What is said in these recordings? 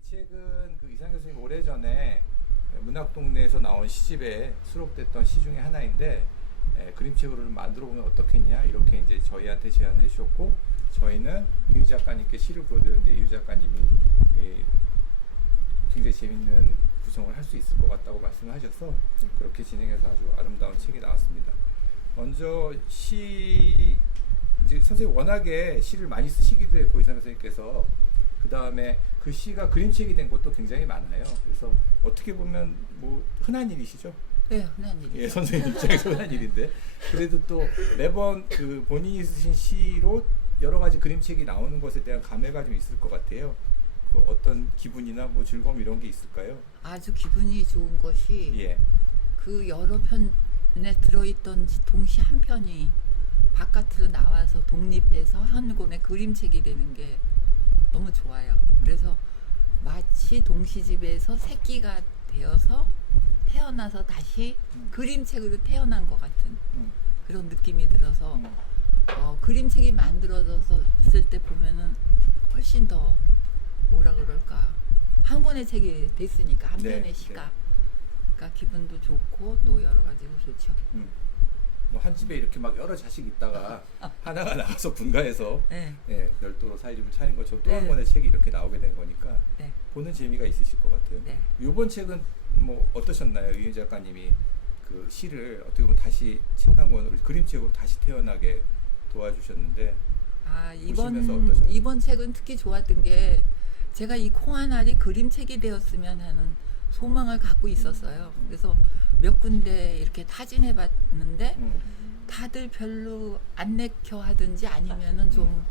이 책은 그 이상 교수님 오래전에 문학동네에서 나온 시집에 수록됐던 시 중에 하나인데 그림책으로 좀 만들어 보면 어떻겠냐 이렇게 이제 저희한테 제안을 해주셨고 저희는 이유 작가님께 시를 보여드렸는데 이유 작가님이 굉장히 재밌는 구성을 할 수 있을 것 같다고 말씀을 하셔서 그렇게 진행해서 아주 아름다운 책이 나왔습니다. 먼저 시 이제 선생님 워낙에 시를 많이 쓰시기도 했고 이상 선생님께서 그 다음에 그 시가 그림책이 된 것도 굉장히 많아요. 그래서 어떻게 보면 뭐 흔한 일이시죠? 네, 흔한 일이죠. 예, 선생님 입장에서 흔한 일인데 그래도 또 매번 그 본인이 쓰신 시로 여러 가지 그림책이 나오는 것에 대한 감회가 좀 있을 것 같아요. 그 어떤 기분이나 뭐 즐거움 이런 게 있을까요? 아주 기분이 좋은 것이 예. 그 여러 편에 들어있던 동시 한 편이 바깥으로 나와서 독립해서 한 권의 그림책이 되는 게 너무 좋아요. 그래서 마치 동시집에서 새끼가 되어서 태어나서 다시 그림책으로 태어난 것 같은 그런 느낌이 들어서 그림책이 만들어졌을 때 보면은 훨씬 더 뭐라 그럴까 한 권의 책이 됐으니까 한 네, 편의 시가 그러니까 기분도 좋고 또 여러 가지로 좋죠. 뭐 한 집에 이렇게 막 여러 자식 있다가 하나가 나가서 분가해서 네. 예, 별도로 살림을 차린 것처럼 또 한 네. 권의 책이 이렇게 나오게 된 거니까 네. 보는 재미가 있으실 것 같아요. 네. 이번 책은 뭐 어떠셨나요? 이윤 작가님이 그 시를 어떻게 보면 다시 책 한 권으로 그림책으로 다시 태어나게 도와주셨는데 보시면서 어떠셨나요? 이번 책은 특히 좋았던 게 제가 이 콩하나리 그림책이 되었으면 하는 소망을 갖고 있었어요. 그래서 몇 군데 이렇게 타진해 봤는데 다들 별로 안 내켜 하든지 아니면은 좀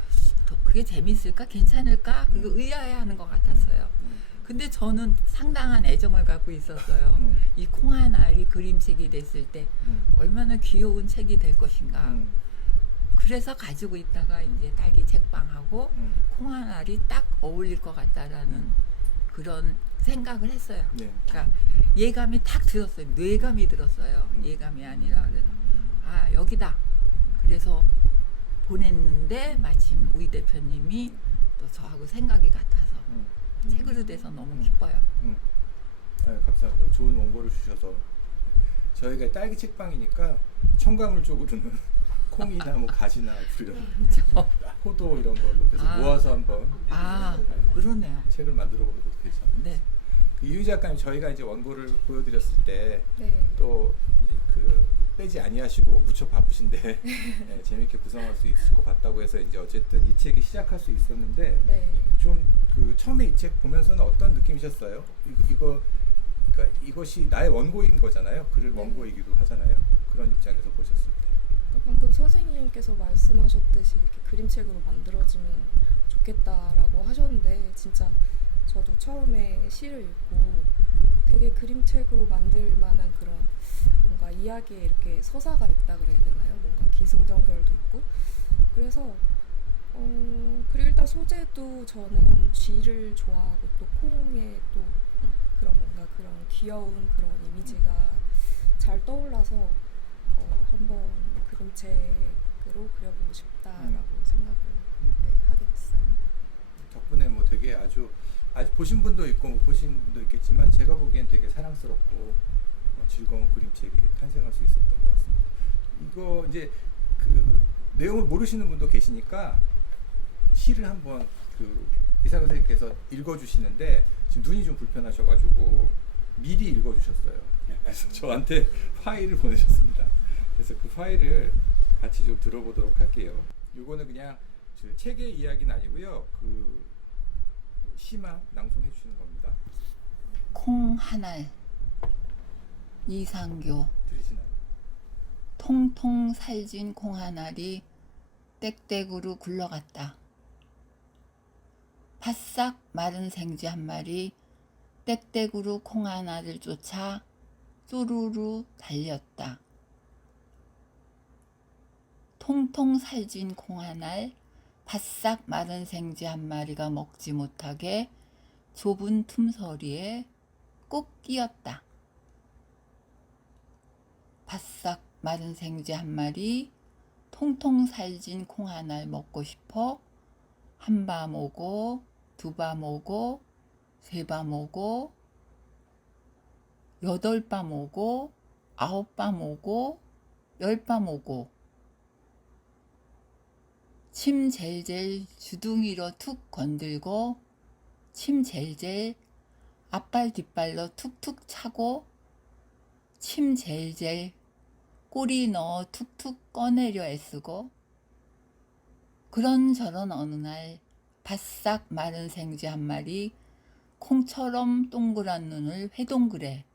더 그게 재밌을까 괜찮을까 그거 의아해하는 것 같았어요. 근데 저는 상당한 애정을 갖고 있었어요. 이 콩하나리 그림책이 됐을 때 얼마나 귀여운 책이 될 것인가. 그래서 가지고 있다가 이제 딸기 책방하고 콩하나리 딱 어울릴 것 같다라는 그런 생각을 했어요. 네. 그러니까 예감이 탁 들었어요. 뇌감이 들었어요. 예감이 아니라 그래서 아 여기다. 그래서 보냈는데 마침 우이 대표님이 또 저하고 생각이 같아서 책으로 돼서 너무 기뻐요. 아유, 감사합니다. 좋은 원고를 주셔서 저희가 딸기 책방이니까 첨가물 쪽으로는 콩이나 뭐 가지나 이런 포도 이런 걸로 그래서 모아서 한번 그러네요. 책을 만들어 보도 괜찮아요. 네. 그 이유 작가님 저희가 이제 원고를 보여드렸을 때 네. 또 이제 그 빼지 아니하시고 무척 바쁘신데 네, 재밌게 구성할 수 있을 것 같다고 해서 이제 어쨌든 이 책이 시작할 수 있었는데 네. 좀 그 처음에 이 책 보면서는 어떤 느낌이셨어요? 이거 그러니까 이것이 나의 원고인 거잖아요. 글을 네. 원고이기도 하잖아요. 그런 입장에서 보셨을 때. 방금 선생님께서 말씀하셨듯이 이렇게 그림책으로 만들어지면 좋겠다라고 하셨는데 진짜 저도 처음에 시를 읽고 되게 그림책으로 만들 만한 그런 뭔가 이야기에 이렇게 서사가 있다 그래야 되나요? 뭔가 기승전결도 있고 그래서 그리고 일단 소재도 저는 쥐를 좋아하고 또 콩의 또 그런 뭔가 그런 귀여운 그런 이미지가 잘 떠올라서 한번 그림책으로 그려보고 싶다라고 생각을 하게 됐어요. 덕분에 뭐 되게 아주 보신 분도 있고 못 보신 분도 있겠지만 제가 보기엔 되게 사랑스럽고 즐거운 그림책이 탄생할 수 있었던 것 같습니다. 이거 이제 그 내용을 모르시는 분도 계시니까 시를 한번 그 이상 선생님께서 읽어주시는데 지금 눈이 좀 불편하셔가지고 미리 읽어주셨어요. 그래서 저한테 파일을 보내셨습니다. 그래서 그 파일을 같이 좀 들어보도록 할게요. 이거는 그냥 그 책의 이야기는 아니고요. 그 시만 낭송해 주시는 겁니다. 콩하날 이상교 들으시나요? 통통 살진 콩하날이 땡땡으로 굴러갔다. 바싹 마른 생쥐 한 마리 땡땡으로 콩하날을 쫓아 쪼르르 달렸다. 통통 살진 콩하날 바싹 마른 생쥐 한 마리가 먹지 못하게 좁은 틈서리에 꼭 끼었다. 바싹 마른 생쥐 한 마리 통통 살진 콩 하나를 먹고 싶어 한 밤 오고 두 밤 오고 3밤 오고 8밤 오고 9밤 오고 10밤 오고 침 젤젤 주둥이로 툭 건들고 침 젤젤 앞발 뒷발로 툭툭 차고 침 젤젤 꼬리 넣어 툭툭 꺼내려 애쓰고 그런저런 어느 날 바싹 마른 생쥐 한 마리 콩처럼 동그란 눈을 회동그래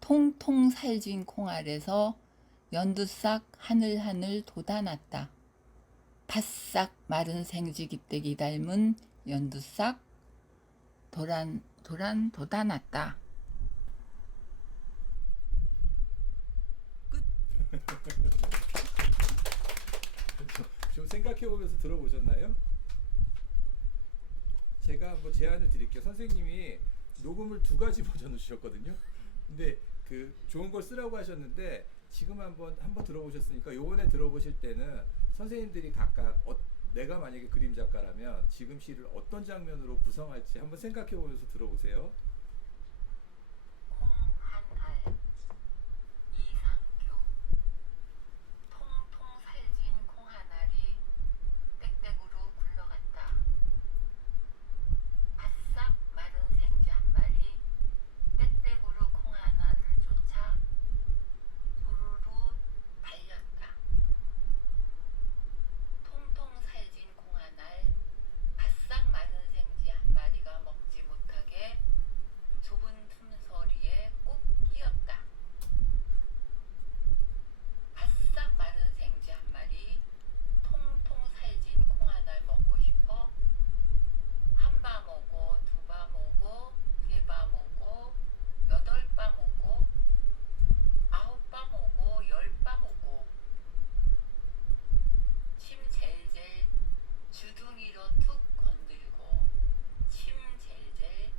통통 살진 콩 아래서 연두싹 하늘하늘 돋아났다. 바싹 마른 생쥐 기대기 닮은 연두싹 도란 돋아났다. 끝. 좀 생각해보면서 들어보셨나요? 제가 뭐 제안을 드릴게요. 선생님이 녹음을 2가지 버전을 주셨거든요. 근데 그 좋은 걸 쓰라고 하셨는데 지금 한번 들어보셨으니까 요번에 들어보실 때는 선생님들이 각각 내가 만약에 그림 작가라면 지금 시를 어떤 장면으로 구성할지 한번 생각해보면서 들어보세요. 콩한알 이상교 통통 살진 콩한알이 빽빽으로 굴러갔다. 바싹 마른 생쥐 한 마리 빽빽으로 콩한알을 쫓아 우르르 달렸다. 통통 살진 콩한알 바싹 마른 생쥐 한 마리가 먹지 못하게 좁은 틈소리에 꼭 끼었다. 바싹 마른 생쥐 한 마리 통통 살진 콩 하나를 먹고 싶어 한 밤 오고 2밤 오고 3밤 오고 8밤 오고 9밤 오고 10밤 오고 침 젤젤 주둥이로 툭 건들고 침 젤젤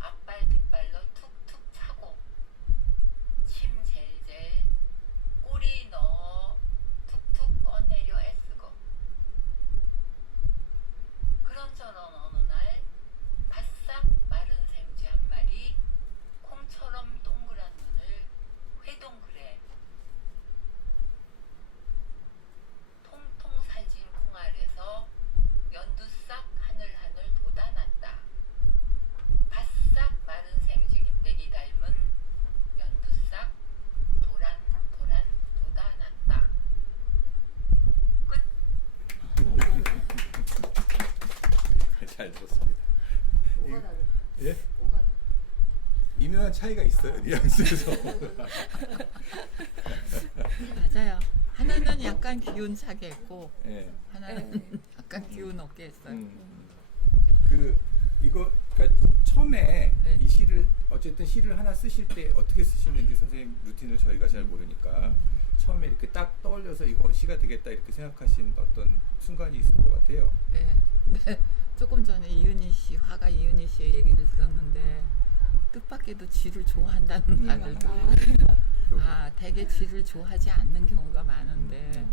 앞발 뒷발로 툭툭 차고 침 젤젤 꼬리 넣어 툭툭 꺼내려 애쓰고 그런저런 어느 날 바싹 마른 생쥐 한 마리 콩처럼 동그란 눈을 회동그래 통통 살진 콩 아래서 연두싹 하늘하늘 돋아났다. 바싹 마른 생쥐 기대기 닮은 연두싹 도란 돋아났다. 끝. 잘 들었습니다. 뭐가 다르나요? 예? 뭐가 다르나요? 미묘한 차이가 있어요. 뉘앙스에서. 맞아요. 하나는 약간 기운차게 했고 예. 하나는 네. 약간 기운 없게 했어요. 그러니까 처음에 네. 이 시를 어쨌든 시를 하나 쓰실 때 어떻게 쓰시는지 선생님 루틴을 저희가 잘 모르니까 처음에 이렇게 딱 떠올려서 이거 시가 되겠다 이렇게 생각하신 어떤 순간이 있을 것 같아요. 네. 네. 조금 전에 화가 이은희 씨의 얘기를 들었는데 뜻밖에도 쥐를 좋아한다는 말을 되게 쥐를 좋아하지 않는 경우가 많은데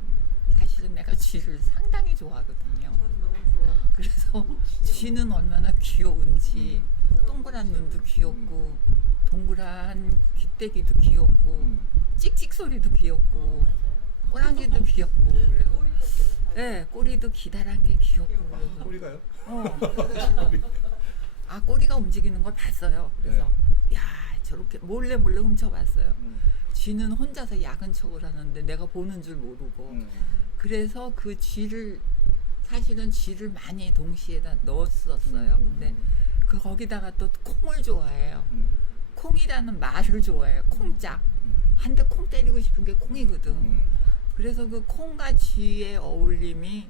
사실은 내가 쥐를 상당히 좋아하거든요. 저도 너무 좋아. 그래서 쥐는 얼마나 귀여운지 동그란 눈도 귀엽고 동그란 귀때기도 귀엽고 찍찍 소리도 귀엽고 꼬랑지도 귀엽고 그래요. 네, 꼬리도 기다란 게 귀엽고 그래서 꼬리가요? 꼬리가 움직이는 걸 봤어요. 그래서 야 저렇게 몰래 훔쳐봤어요. 쥐는 혼자서 야근 척을 하는데 내가 보는 줄 모르고 그래서 그 쥐를 사실은 쥐를 많이 동시에다 넣었었어요. 근데 거기다가 또 콩을 좋아해요. 콩이라는 말을 좋아해요. 콩짝. 한 대 콩 때리고 싶은 게 콩이거든. 그래서 그 콩과 쥐의 어울림이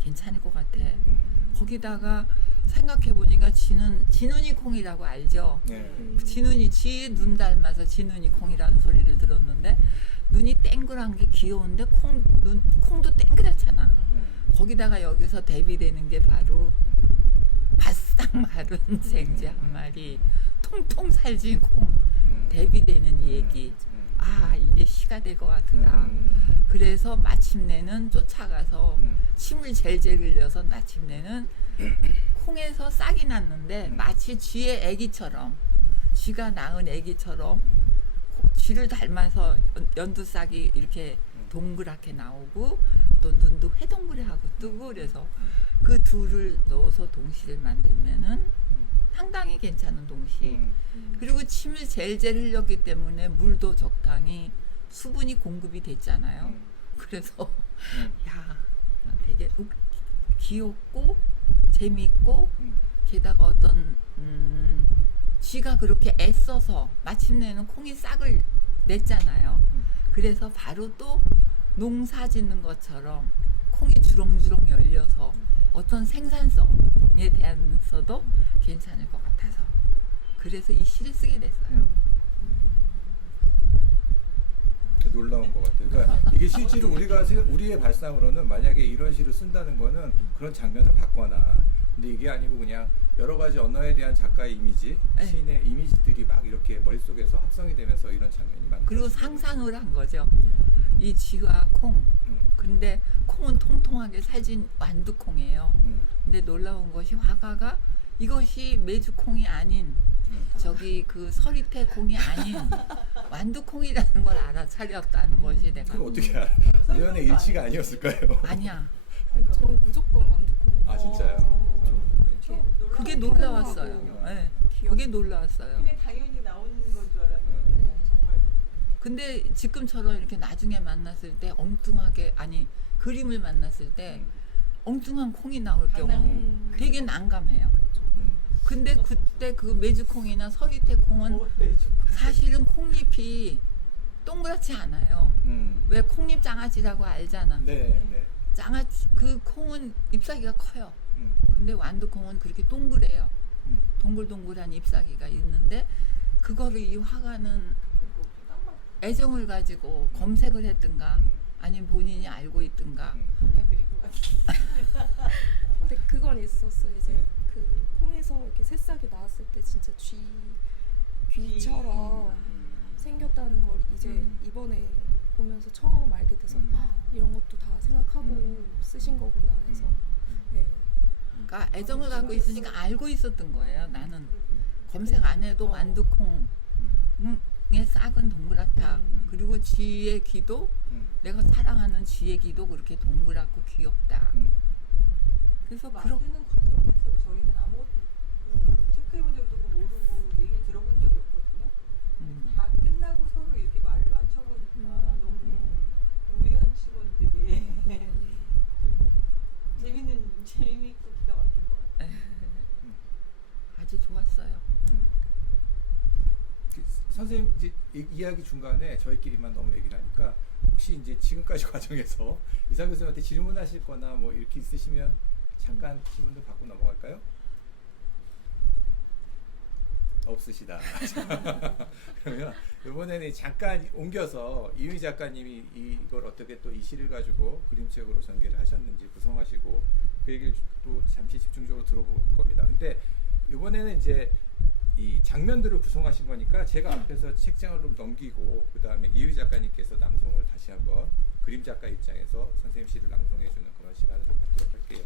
괜찮을 것 같아. 거기다가 생각해보니까 진눈이 콩이라고 알죠? 진눈이 쥐 눈 닮아서 진눈이 콩이라는 소리를 들었는데 눈이 땡그란 게 귀여운데 콩도 땡그랗잖아. 거기다가 여기서 대비되는 게 바로 바싹 마른 생쥐 한 마리 통통 살진 콩 대비되는 얘기. 아 이게 시가 될 것 같다. 그래서 마침내는 쫓아가서 침을 제일제일 흘려서 마침내는 콩에서 싹이 났는데 마치 쥐의 애기처럼 쥐가 낳은 애기처럼 쥐를 닮아서 연두싹이 이렇게 동그랗게 나오고 또 눈도 회동그래하고 뜨고 그래서 그 둘을 넣어서 동시를 만들면은 상당히 괜찮은 동시. 그리고 침을 제일제일 흘렸기 때문에 물도 적당히 수분이 공급이 됐잖아요. 그래서 야 되게 귀엽고 재미있고 게다가 어떤 쥐가 그렇게 애써서 마침내는 콩이 싹을 냈잖아요. 그래서 바로 또 농사 짓는 것처럼 콩이 주렁주렁 열려서 어떤 생산성에 대해서도 괜찮을 것 같아서 그래서 이 시를 쓰게 됐어요. 놀라운 것 같아요. 그러니까 이게 실제로 우리의 발상으로는 만약에 이런 시를 쓴다는 거는 그런 장면을 봤거나 근데 이게 아니고 그냥 여러 가지 언어에 대한 작가의 이미지, 네. 시인의 이미지들이 막 이렇게 머릿속에서 합성이 되면서 이런 장면이 만들어지는 그리고 상상을 한 거죠. 이 쥐와 콩. 근데 콩은 통통하게 살진 완두콩이에요. 근데 놀라운 것이 화가가 이것이 메주콩이 아닌 저기 그 서리태 콩이 아닌 완두콩이라는 걸 알아차렸다는 것이 내가 그럼 어떻게 알아? 우연의 일치가 아니었을까요? 아니야. 저는 무조건 완두콩. 아 진짜요? 그게 놀라웠어요. 네. 그게 놀라웠어요. 그냥 당연히 나오는 건 줄 알았는데 정말 근데 지금처럼 이렇게 나중에 만났을 때 엉뚱하게 아니 그림을 만났을 때 엉뚱한 콩이 나올 경우 되게 난감해요. 근데 그때 그 메주콩이나 서리태 콩은 사실은 콩잎이 동그랗지 않아요. 왜 콩잎 장아찌라고 알잖아. 네, 네. 장아찌 그 콩은 잎사귀가 커요. 근데 완두콩은 그렇게 동그래요. 동글동글한 잎사귀가 있는데 그거를 이 화가는 애정을 가지고 검색을 했든가 아니면 본인이 알고 있든가 그냥 그리고 근데 그건 있었어요. 이제 그 콩에서 이렇게 새싹이 나왔을 때 진짜 귀처럼 생겼다는 걸 이제 이번에 보면서 처음 알게 돼서 이런 것도 다 생각하고 쓰신 거구나 해서 네. 그러니까 애정을 갖고 있으니까 알고 있었던 거예요. 나는 검색 안 해도 완두콩의 싹은 동그랗다. 그리고 쥐의 귀도 내가 사랑하는 쥐의 귀도 그렇게 동그랗고 귀엽다. 그래서 그렇게 만드는 과정에서 저희는 아무것도 그런 걸 체크해본 적도 없고 모르고 얘기 들어본 적이 없거든요. 다 끝나고 서로 이렇게 말을 맞춰보니까 너무 우연치고는 되게 좀 재미있고 기가 막힌 것 같아요. 아주 좋았어요. 선생님 이제 이야기 중간에 저희끼리만 너무 얘기를 하니까 혹시 이제 지금까지 과정에서 이상 교수님한테 질문하실거나 뭐 이렇게 있으시면 잠깐 질문을 받고 넘어갈까요? 없으시다. 그러면 이번에는 잠깐 옮겨서 이윤희 작가님이 이걸 어떻게 또 이 시를 가지고 그림책으로 전개를 하셨는지 구성하시고 그 얘기를 또 잠시 집중적으로 들어볼 겁니다. 근데 이번에는 이제 이 장면들을 구성하신 거니까 제가 앞에서 책장을 좀 넘기고 그 다음에 이윤희 작가님께서 낭송을 다시 한번 그림 작가 입장에서 선생님 시를 낭송해 주는 그런 시간을 좀 갖도록 할게요.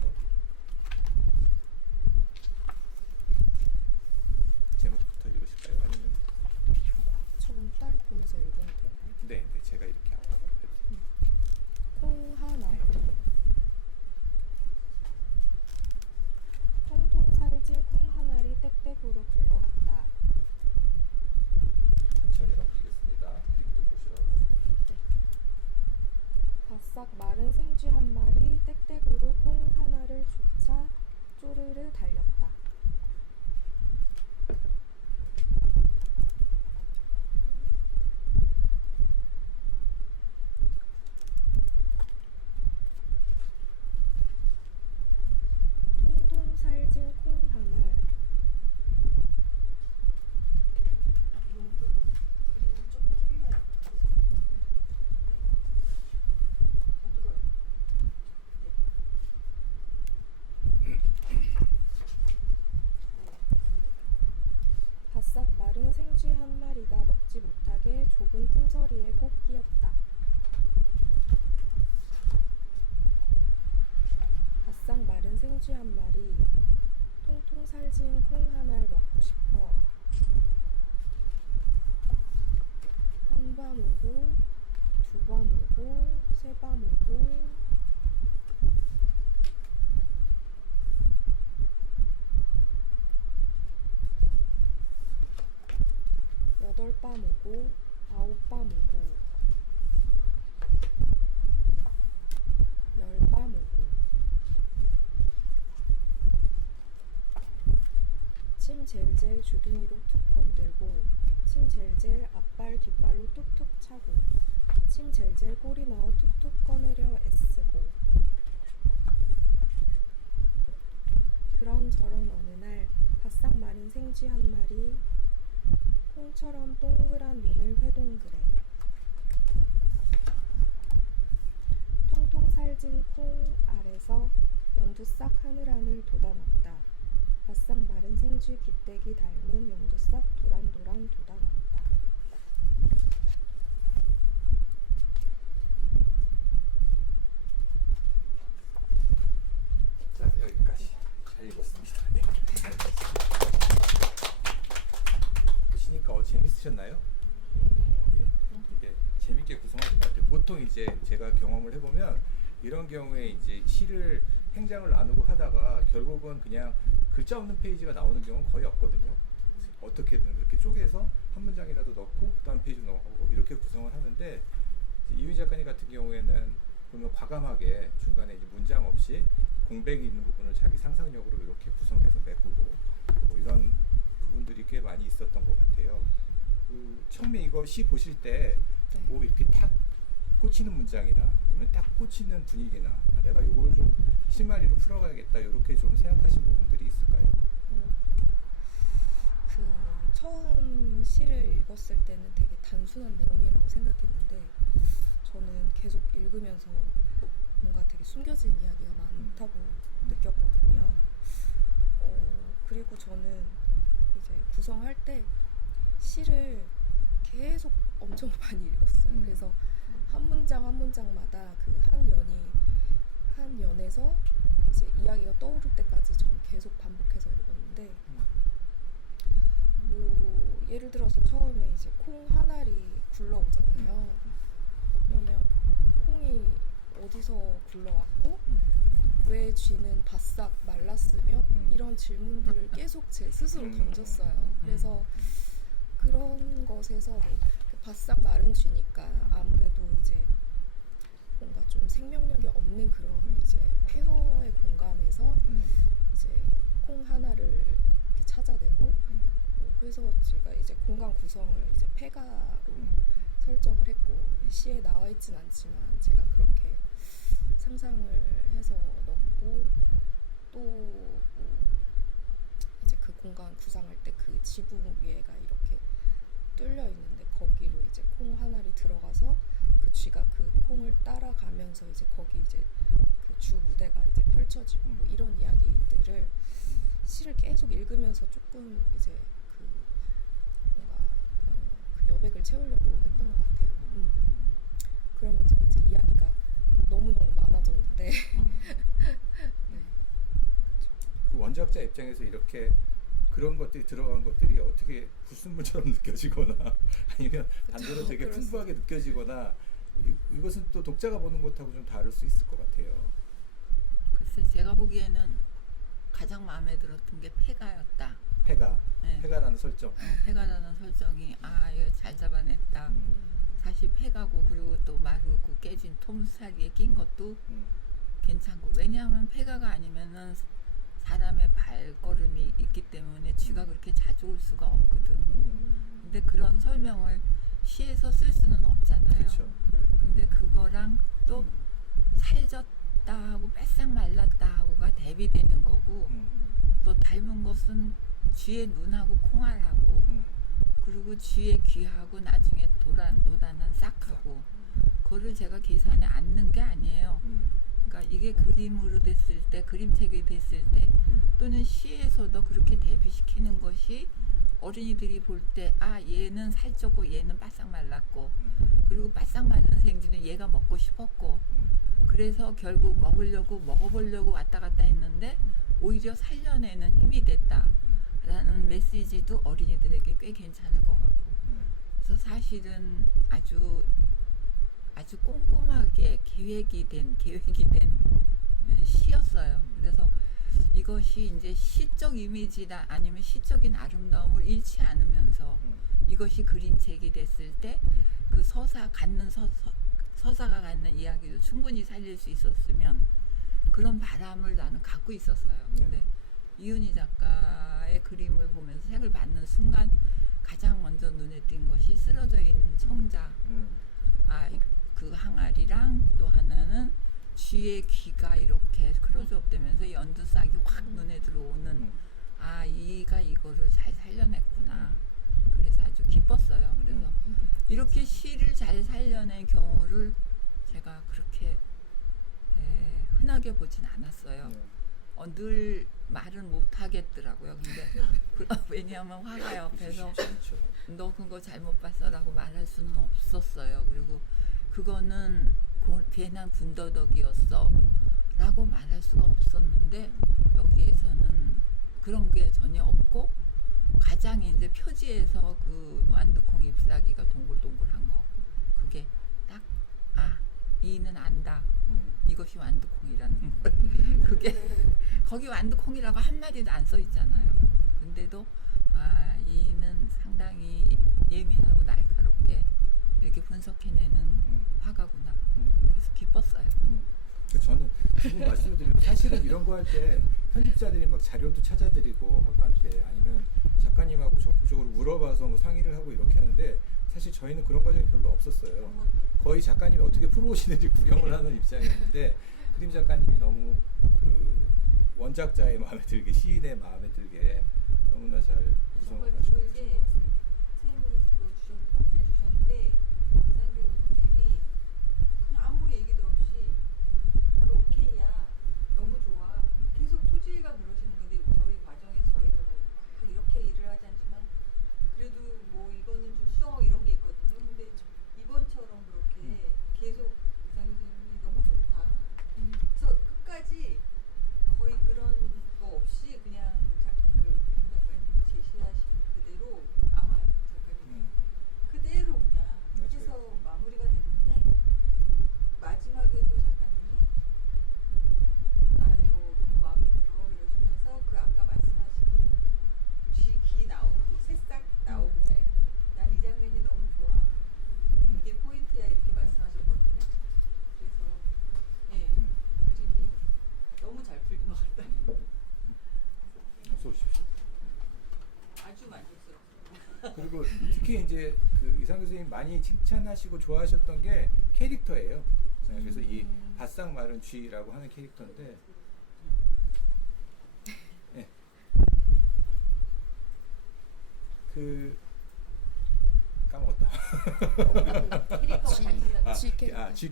제목부터 읽으실까요? 아니면 저는 따로 보면서 읽으면 되나요? 네, 제가 이렇게 하고 콩 하나 통통살진 콩 하나리 땡땡으로 굴러갔다. 천천히 넘기겠습니다. 그림도 보시라고. 바싹 마른 생쥐 한 마리 땡땡으로 콩 하나를 쫓아 쪼르르 달렸다. 통통살진 콩 하나 너무 조금 그림을 조금 틀려요. 더 들어요. 새서리에 꼭 끼었다. 바싹 마른 생쥐 한 마리, 통통 살진 콩 하나를 먹고 싶어. 한 밤 오고, 두 밤 오고, 세 밤 오고, 여덟 밤 오고, 아홉 밤 오고, 열 밤 오고, 침 젤젤 주둥이로 툭 건들고, 침 젤젤 앞발 뒷발로 툭툭 차고, 침 젤젤 꼬리 넣어 툭툭 꺼내려 애쓰고. 그런저런 어느 날 바싹 마른 생쥐 한 마리, 콩처럼 동그란 눈을 회동그래. 통통 살진 콩 아래서 연두싹 하늘하늘 돋아났다. 바싹 마른 생쥐 기대기 닮은 연두싹 도란도란 돋아났다. 자, 여기까지 잘 읽었습니다. 네. 보시니까 재밌으셨나요? 예, 이게 재밌게 구성하신 것 같아요. 보통 이제 제가 경험을 해보면 이런 경우에 이제 시를 행장을 나누고 하다가 결국은 그냥 글자 없는 페이지가 나오는 경우는 거의 없거든요. 어떻게든 그렇게 쪼개서 한 문장이라도 넣고 다음 페이지 넘어가고 이렇게 구성을 하는데, 이휘 작가님 같은 경우에는 보면 과감하게 중간에 이제 문장 없이 공백이 있는 부분을 자기 상상력으로 이렇게 구성해서 메꾸고 뭐 이런 부분들이 꽤 많이 있었던 것 같아요. 처음에 이거 시 보실 때 뭐 이렇게 탁 꽂히는 문장이나 아니면 딱 꽂히는 분위기나 내가 이걸 좀 실마리로 풀어가야겠다 이렇게 좀 생각하신 부분들이 있을까요? 그 처음 시를 읽었을 때는 되게 단순한 내용이라고 생각했는데 저는 계속 읽으면서 뭔가 되게 숨겨진 이야기가 많다고 느꼈거든요. 그리고 저는 이제 구성할 때 시를 계속 엄청 많이 읽었어요. 그래서 한 문장 한 문장마다 그 한 연에서 이제 이야기가 떠오를 때까지 저는 계속 반복해서 읽었는데, 뭐 예를 들어서 처음에 이제 콩 한 알이 굴러오잖아요. 그러면 콩이 어디서 굴러왔고 왜 쥐는 바싹 말랐으며 이런 질문들을 계속 제 스스로 던졌어요. 그래서 그런 것에서 뭐 바싹 마른 쥐니까 아무래도 이제 뭔가 좀 생명력이 없는 그런 이제 폐허의 공간에서 이제 콩 하나를 이렇게 찾아내고 뭐 그래서 제가 이제 공간 구성을 이제 폐가로 설정을 했고, 시에 나와 있진 않지만 제가 그렇게 상상을 해서 넣고, 또 뭐 이제 그 공간 구상할 때 그 지붕 위에가 이렇게 뚫려 있는데 거기로 이제 콩 한 알이 들어가서 그 쥐가 그 콩을 따라가면서 이제 거기 이제 그 주 무대가 이제 펼쳐지고 뭐 이런 이야기들을 시를 계속 읽으면서 조금 이제 그 뭔가 그 여백을 채우려고 했던 것 같아요. 그러면서 이제 이야기가 너무너무 많아졌는데 네. 그 원작자 입장에서 이렇게 그런 것들이 들어간 것들이 어떻게 구순물처럼 느껴지거나 아니면 반대로 되게 그럴 수 풍부하게 느껴지거나 이것은 또 독자가 보는 것하고 좀 다를 수 있을 것 같아요. 글쎄 제가 보기에는 가장 마음에 들었던 게 폐가였다. 폐가, 네. 폐가라는 설정. 폐가라는 설정이 이거 잘 잡아냈다. 사실 폐가고 그리고 또 마르고 깨진 톰사리에 낀 것도 괜찮고, 왜냐하면 폐가가 아니면은 사람의 발걸음이 있기 때문에 쥐가 그렇게 자주 올 수가 없거든. 근데 그런 설명을 시에서 쓸 수는 없잖아요. 그렇죠. 근데 그거랑 또 살쪘다 하고 뺏싹 말랐다 하고가 대비되는 거고, 또 닮은 것은 쥐의 눈하고 콩알하고, 그리고 쥐의 귀하고 나중에 노단한 싹하고, 그거를 제가 계산에 안 넣은 게 아니에요. 그러니까 이게 그림으로 됐을 때, 그림책이 됐을 때, 또는 시에서도 그렇게 대비시키는 것이 어린이들이 볼 때 아 얘는 살쪘고 얘는 바싹 말랐고 그리고 바싹 마른 생쥐는 얘가 먹고 싶었고 그래서 결국 먹어보려고 왔다 갔다 했는데 오히려 살려내는 힘이 됐다라는 메시지도 어린이들에게 꽤 괜찮을 것 같고 그래서 사실은 아주 꼼꼼하게 계획이 된 시였어요. 그래서 이것이 이제 시적 이미지다 아니면 시적인 아름다움을 잃지 않으면서 이것이 그림책이 됐을 때 그 서사가 갖는 이야기도 충분히 살릴 수 있었으면 그런 바람을 나는 갖고 있었어요. 근데 이은희 작가의 그림을 보면서 책을 받는 순간 가장 먼저 눈에 띈 것이 쓰러져 있는 청자 그 항아리랑 또 하나는 쥐의 귀가 이렇게 클로즈업 되면서 연두싹이 확 눈에 들어오는 이가 이거를 잘 살려냈구나. 그래서 아주 기뻤어요. 그래서 이렇게 시를 잘 살려낸 경우를 제가 그렇게 흔하게 보진 않았어요. 늘 말은 못 하겠더라고요. 근데 왜냐하면 화가 옆에서 너 그거 잘못 봤어라고 말할 수는 없었어요. 그리고 그거는 괜한 군더더기였어 라고 말할 수가 없었는데 여기에서는 그런 게 전혀 없고 가장 이제 표지에서 그 완두콩 잎사귀가 동글동글한 거 그게 딱 이는 안다 이것이 완두콩이라는 걸 그게 거기 완두콩이라고 한마디도 안 써 있잖아요. 근데도 이는 상당히 예민하고 날카롭게 이렇게 분석해내는 화가구나. 그래서 기뻤어요. 저는 지금 말씀드리면 사실은 이런 거 할 때 편집자들이 막 자료도 찾아드리고 화가한테 아니면 작가님하고 적극적으로 물어봐서 뭐 상의를 하고 이렇게 하는데 사실 저희는 그런 과정이 별로 없었어요. 거의 작가님이 어떻게 풀어오시는지 구경을 하는 입장이었는데 그림 작가님이 너무 그 원작자의 마음에 들게 시인의 마음에 들게 너무나 잘 구성을 하시고 있는 것 같습니다. 선생님이 이거 편지를 주셨는데 이상경 선생님이 그냥 아무 얘기도 없이 바로 오케이야 너무 좋아 계속 토지일관 그러시는 건데 저희 과정에서 저희가 막 이렇게 일을 하지 않지만 그래도 뭐 이거는 좀 수정하고 이런 게 있거든요. 근데 이번처럼 그렇게 계속 이상경 선생님이 너무 좋다. 그래서 끝까지 거의 그런 거 없이 그냥 그 그림 작가님이 제시하신 그대로 아마 작가님 그대로 그냥 맞아요. 해서 마무리가 됐는데 마지막에도 작가님이 나 이거 너무 마음에 들어 이러시면서 그 아까 말씀하신 쥐귀 나오고 새싹 나오고 난 이 장면이 너무 좋아 이게 포인트야 이렇게 말씀하셨거든요. 그래서 그림이 너무 잘 풀린 것 같아요. 어서 오십시오. 아주 만족스럽습니다. 그리고 특히 이제 그 이상규 선생님 많이 칭찬하시고 좋아하셨던 게 캐릭터예요. 그래서 이 바싹 마른 쥐라고 하는 캐릭터인데, 그 까먹었다. G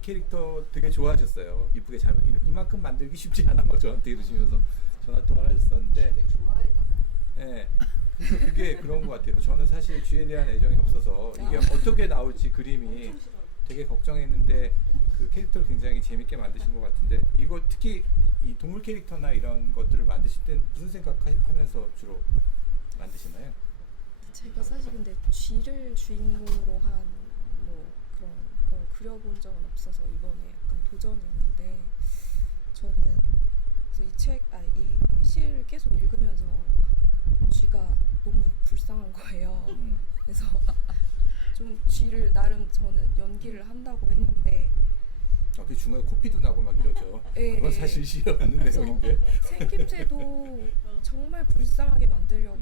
캐릭터 되게 좋아하셨어요. 이쁘게 잘 이만큼 만들기 쉽지 않아 막 저한테 이러시면서 전화 통화를 하셨었는데. 좋아해서. 그래서 그게 그런 것 같아요. 저는 사실 쥐에 대한 애정이 없어서 이게 어떻게 나올지 그림이 되게 걱정했는데 그 캐릭터를 굉장히 재밌게 만드신 것 같은데 이거 특히 이 동물 캐릭터나 이런 것들을 만드실 때 무슨 생각하면서 주로 만드시나요? 제가 사실 근데 쥐를 주인공으로 한 뭐 그런 걸 그려본 적은 없어서 이번에 약간 도전이었는데 저는 그래서 이 시를 계속 읽으면서 쥐가 너무 불쌍한 거예요. 그래서 좀 쥐를 나름 저는 연기를 한다고 했는데 그 중간에 코피도 나고 막 이러죠. 그건 사실 싫어하는 내용인데 생김새도 정말 불쌍하게 만들려고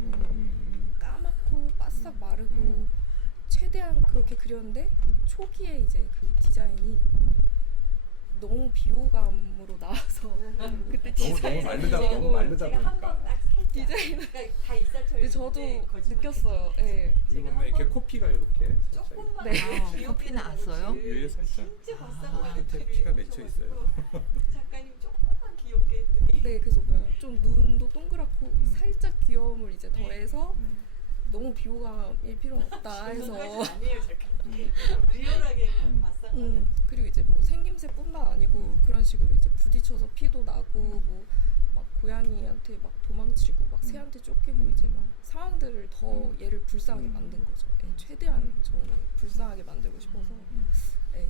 까맣고 바싹 마르고 최대한 그렇게 그렸는데 초기에 이제 그 디자인이 너무 비호감으로 나와서 그때 너무 마르다 보니까 디자인을 다 일사천리. 저도 느꼈어요. 네. 그리고 보면 이렇게 코피가 이렇게 살짝 조금만 커피 나왔어요? 위에 살짝 진짜 바싹한 끝에 피가 맺혀 있어요. 작가님 조금만 귀엽게 했더니 네, 그래서 좀 눈도 동그랗고 살짝 귀여움을 이제 더해서 너무 비호감일 필요는 없다 해서 아니에요, 작가님. 리얼하게 봤어요. 그리고 이제 뭐 생김새뿐만 아니고 그런 식으로 이제 부딪혀서 피도 나고 뭐 막 고양이한테 막 도망치고 막 새한테 쫓기고 이제 막 상황들을 더 얘를 불쌍하게 만든 거죠. 예, 최대한 저는 불쌍하게 만들고 싶어서 예,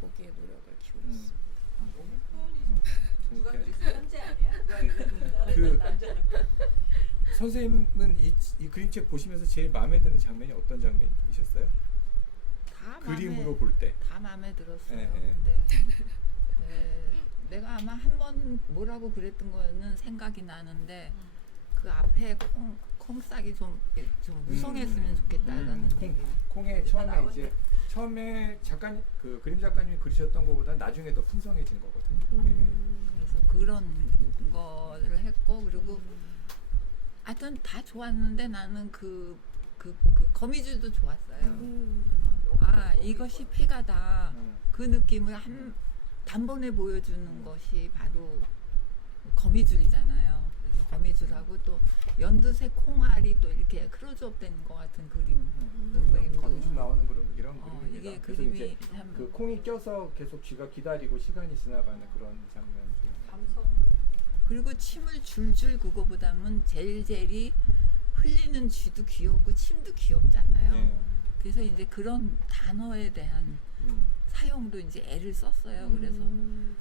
거기에 노력을 기울였어요. 너무 표현이 누가 그랬어? 현재 아니야? 누가 그랬어? 그 남자는. 선생님은 이 그림책 보시면서 제일 마음에 드는 장면이 어떤 장면이셨어요? 다 그림으로 볼 때. 다 마음에 들었어요. 예, 예. 근데 내가 아마 한 번 뭐라고 그랬던 거는 생각이 나는데 그 앞에 콩싹이 좀 무성했으면 좋겠다라는 얘기. 콩에 처음에 작가님 그 그림 작가님이 그리셨던 것보다 나중에 더 풍성해진 거거든요. 그래서 그런 거를 했고 그리고 하여튼 다 좋았는데 나는 그 거미줄도 좋았어요. 아 이것이 폐가다. 그 느낌을 단번에 보여주는 것이 바로 거미줄이잖아요. 그래서 거미줄하고 또 연두색 콩알이 또 이렇게 클로즈업된 것 같은 그림. 그 그림도 거미줄 나오는 그런 이런 그림입니다. 이게 그래서 그림이 이제 참 그 콩이 껴서 계속 쥐가 기다리고 시간이 지나가는 그런 장면 중에 감성. 그리고 침을 줄줄 그거보다는 젤젤이 흘리는 쥐도 귀엽고 침도 귀엽잖아요. 네. 그래서 이제 그런 단어에 대한 사용도 이제 애를 썼어요. 그래서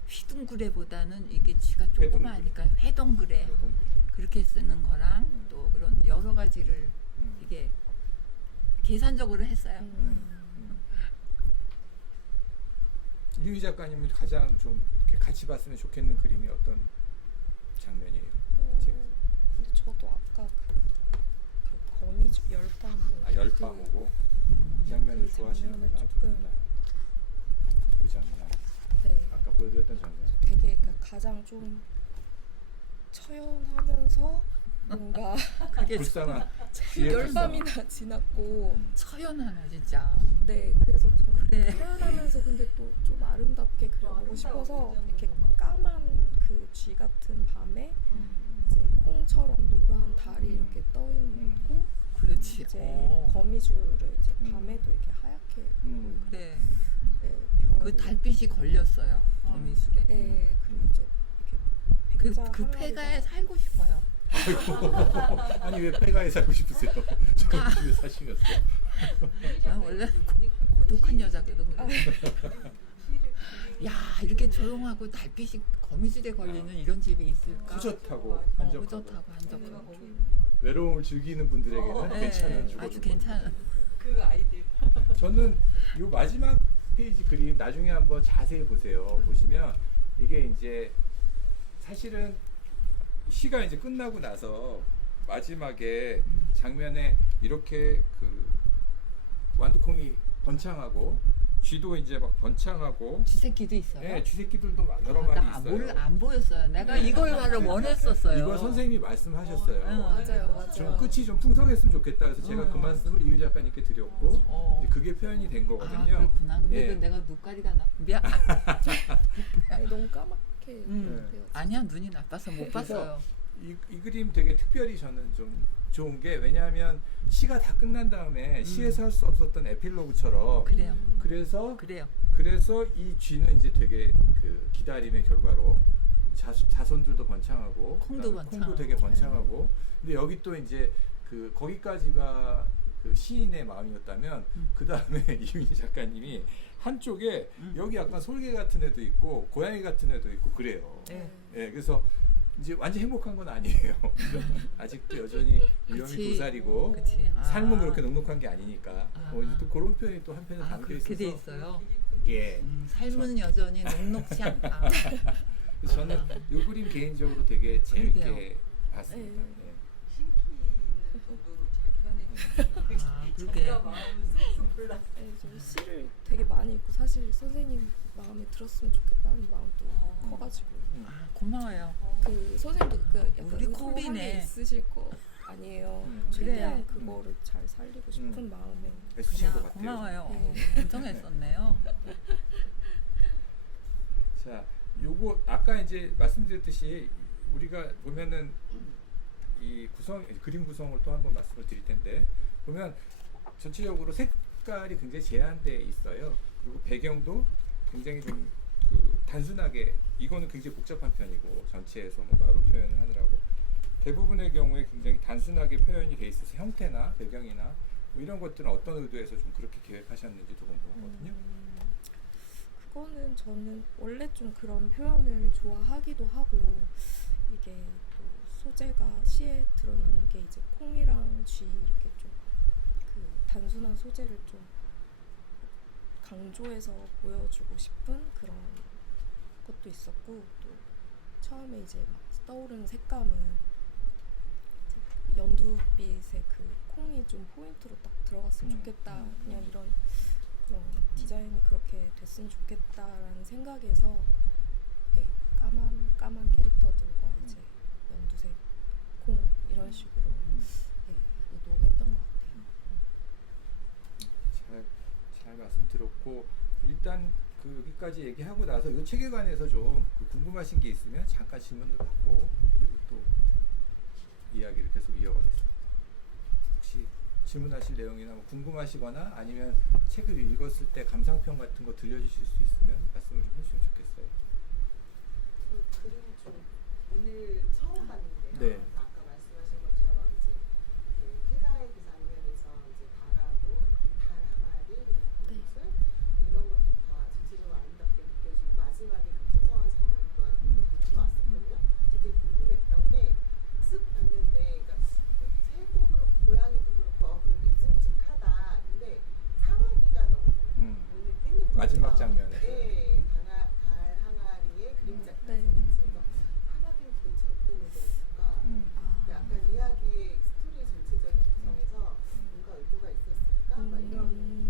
휘둥그레보다는 이게 쥐가 조그마하니까 회동그레 그렇게 쓰는 거랑 또 그런 여러 가지를 이게 계산적으로 했어요. 이유희 작가님은 가장 좀 이렇게 같이 봤으면 좋겠는 그림이 어떤 장면이에요? 근데 저도 아까 그 거미줄 열밤 열밤오고 이 장면을 그 좋아하시는구나. 장면을 조금 그 장면. 네, 아까 보여드렸던 장면. 되게 그러니까 가장 좀 처연하면서 뭔가 그게 불쌍한 뒤에 열밤이나 지났고 처연하나 진짜. 네 그래서 저는 그래. 처연하면서 근데 또 좀 아름답게 그려보고 아름다워, 싶어서 그죠? 이렇게 까만 그 쥐 같은 밤에 이제 콩처럼 노란 달이 이렇게 떠 있고 그렇지. 이제 어. 거미줄을 이제 밤에도 이렇게 하얗게 보이고 그래. 네, 그 달빛이 걸렸어요. 거미줄에. 네, 그리고 이제 이렇게 백자 그 항아리가 폐가에 살고 싶어요. 아니 왜 폐가에 살고 싶으세요? 저 집에 사시면서. 난 원래 고독한 여자거든. 야 이렇게 조용하고 달빛이 거미줄에 걸리는 이런 집이 있을까? 후젓하고 후젓하고 한적하고. 외로움을 즐기는 분들에게는 네, 괜찮은 주거. 아주 괜찮은. 그 아이들. 저는 요 마지막 페이지 그림 나중에 한번 자세히 보세요. 보시면 이게 이제 사실은 시가 이제 끝나고 나서 마지막에 장면에 이렇게 그 완두콩이 번창하고 쥐도 이제 막 번창하고 쥐새끼도 있어요. 네, 쥐새끼들도 막 여러 마리 있어요. 안 보였어요. 내가 이걸 바로 원했었어요. 이거 선생님이 말씀하셨어요. 맞아요. 좀 끝이 좀 풍성했으면 좋겠다. 그래서 제가 그 말씀을 이유 작가님께 드렸고 이제 그게 표현이 된 아 거거든요. 그렇구나. 근데 예. 그 내가 눈가리가 미안. 아니, 너무 까맣게 네. 되었죠. 아니야 눈이 나빠서 못 봤어요. 이 그림 되게 특별히 저는 좀 좋은 게 왜냐하면 시가 다 끝난 다음에 시에서 할 수 없었던 에필로그처럼 그래요. 그래서 이 쥐는 이제 되게 그 기다림의 결과로 자손들도 번창하고 콩도 그다음에 콩도 번창하고. 되게 번창하고 근데 여기 또 이제 그 거기까지가 그 시인의 마음이었다면 그 다음에 이윤희 작가님이 한쪽에 여기 약간 솔개 같은 애도 있고 고양이 같은 애도 있고 그래요. 네. 예, 그래서 이제 완전 행복한 건 아니에요. 아직도 여전히 위험이 그치. 도사리고 그치. 아. 삶은 그렇게 넉넉한 게 아니니까. 아. 이제 또 그런 표현이 또 한편에 아 담겨 그렇게 있어서. 돼 있어요. 예. 삶은 여전히 녹록지 않다. 그래서 저는 이 그림 개인적으로 되게 재밌게 그러게요. 봤습니다. 예. 신기는 정도로 잘 표현해 아, 주시고 그러게. 작가 마음은 쏙쏙 골랐어요. 네, 저 시를 되게 많이 읽고 사실 선생님 마음에 들었으면 좋겠다는 마음도 커가지고 아 고마워요. 그 선생님도 그 약간 우리 의도한 콤비네. 게 있으실 거 아니에요. 최대한 그거를 잘 살리고 싶은 마음에 애쓰신 것 야, 같아요. 고마워요. 네. 인정했었네요. 자, 요거 아까 이제 말씀드렸듯이 우리가 보면은 이 그림 구성을 또 한번 말씀을 드릴 텐데 보면 전체적으로 색깔이 굉장히 제한되어 있어요. 그리고 배경도 굉장히 좀 단순하게 이거는 굉장히 복잡한 편이고 전체에서 뭐 마루 표현을 하느라고 대부분의 경우에 굉장히 단순하게 표현이 돼 있어서 형태나 배경이나 뭐 이런 것들은 어떤 의도에서 좀 그렇게 계획하셨는지도 궁금하거든요. 그거는 저는 원래 좀 그런 표현을 좋아하기도 하고 이게 또 소재가 시에 드러나는 게 이제 콩이랑 쥐 이렇게 좀 그 단순한 소재를 좀 강조해서 보여주고 싶은 그런 것도 있었고 또 처음에 이제 막 떠오르는 색감은 이제 연두빛의 그 콩이 좀 포인트로 딱 들어갔으면 좋겠다. 그냥 이런 그런 디자인이 그렇게 됐으면 좋겠다라는 생각에서 네, 까만 캐릭터들과 이제 연두색 콩 이런 식으로 네, 의도했던 것 같아요. 잘 말씀 들었고 일단 여기까지 얘기하고 나서 이 책에 관해서 좀 궁금하신 게 있으면 잠깐 질문을 받고 그리고 또 이야기를 계속 이어가겠습니다. 혹시 질문하실 내용이나 뭐 궁금하시거나 아니면 책을 읽었을 때 감상평 같은 거 들려주실 수 있으면 말씀을 좀 해주시면 좋겠어요. 그 그림 좀 오늘 처음 봤는데요. 네. 아까 말씀하신 것처럼 이제 그 태가의 그 장면에서 이제 달하고 달 항아리 그리고 네. 모습 이런 것도 다 전체적으로 아름답게 느껴지고 마지막에 그 풍성한 장면 또한 되게 좋았었거든요. 되게 궁금했던 게 쓱 봤는데 그러니까 새도 그렇고 고양이도 그렇고 그리고 묵직하다. 근데 사마귀가 너무 눈에 띄는 거예요. 마지막 장면에서. 네, 달 항아리의 그림자까지. 네. 그래서 사마귀는 도대체 어떤 의도였을까? 그 약간 이야기의 스토리 전체적인 구성에서 뭔가 의도가 있었을까? 막 이런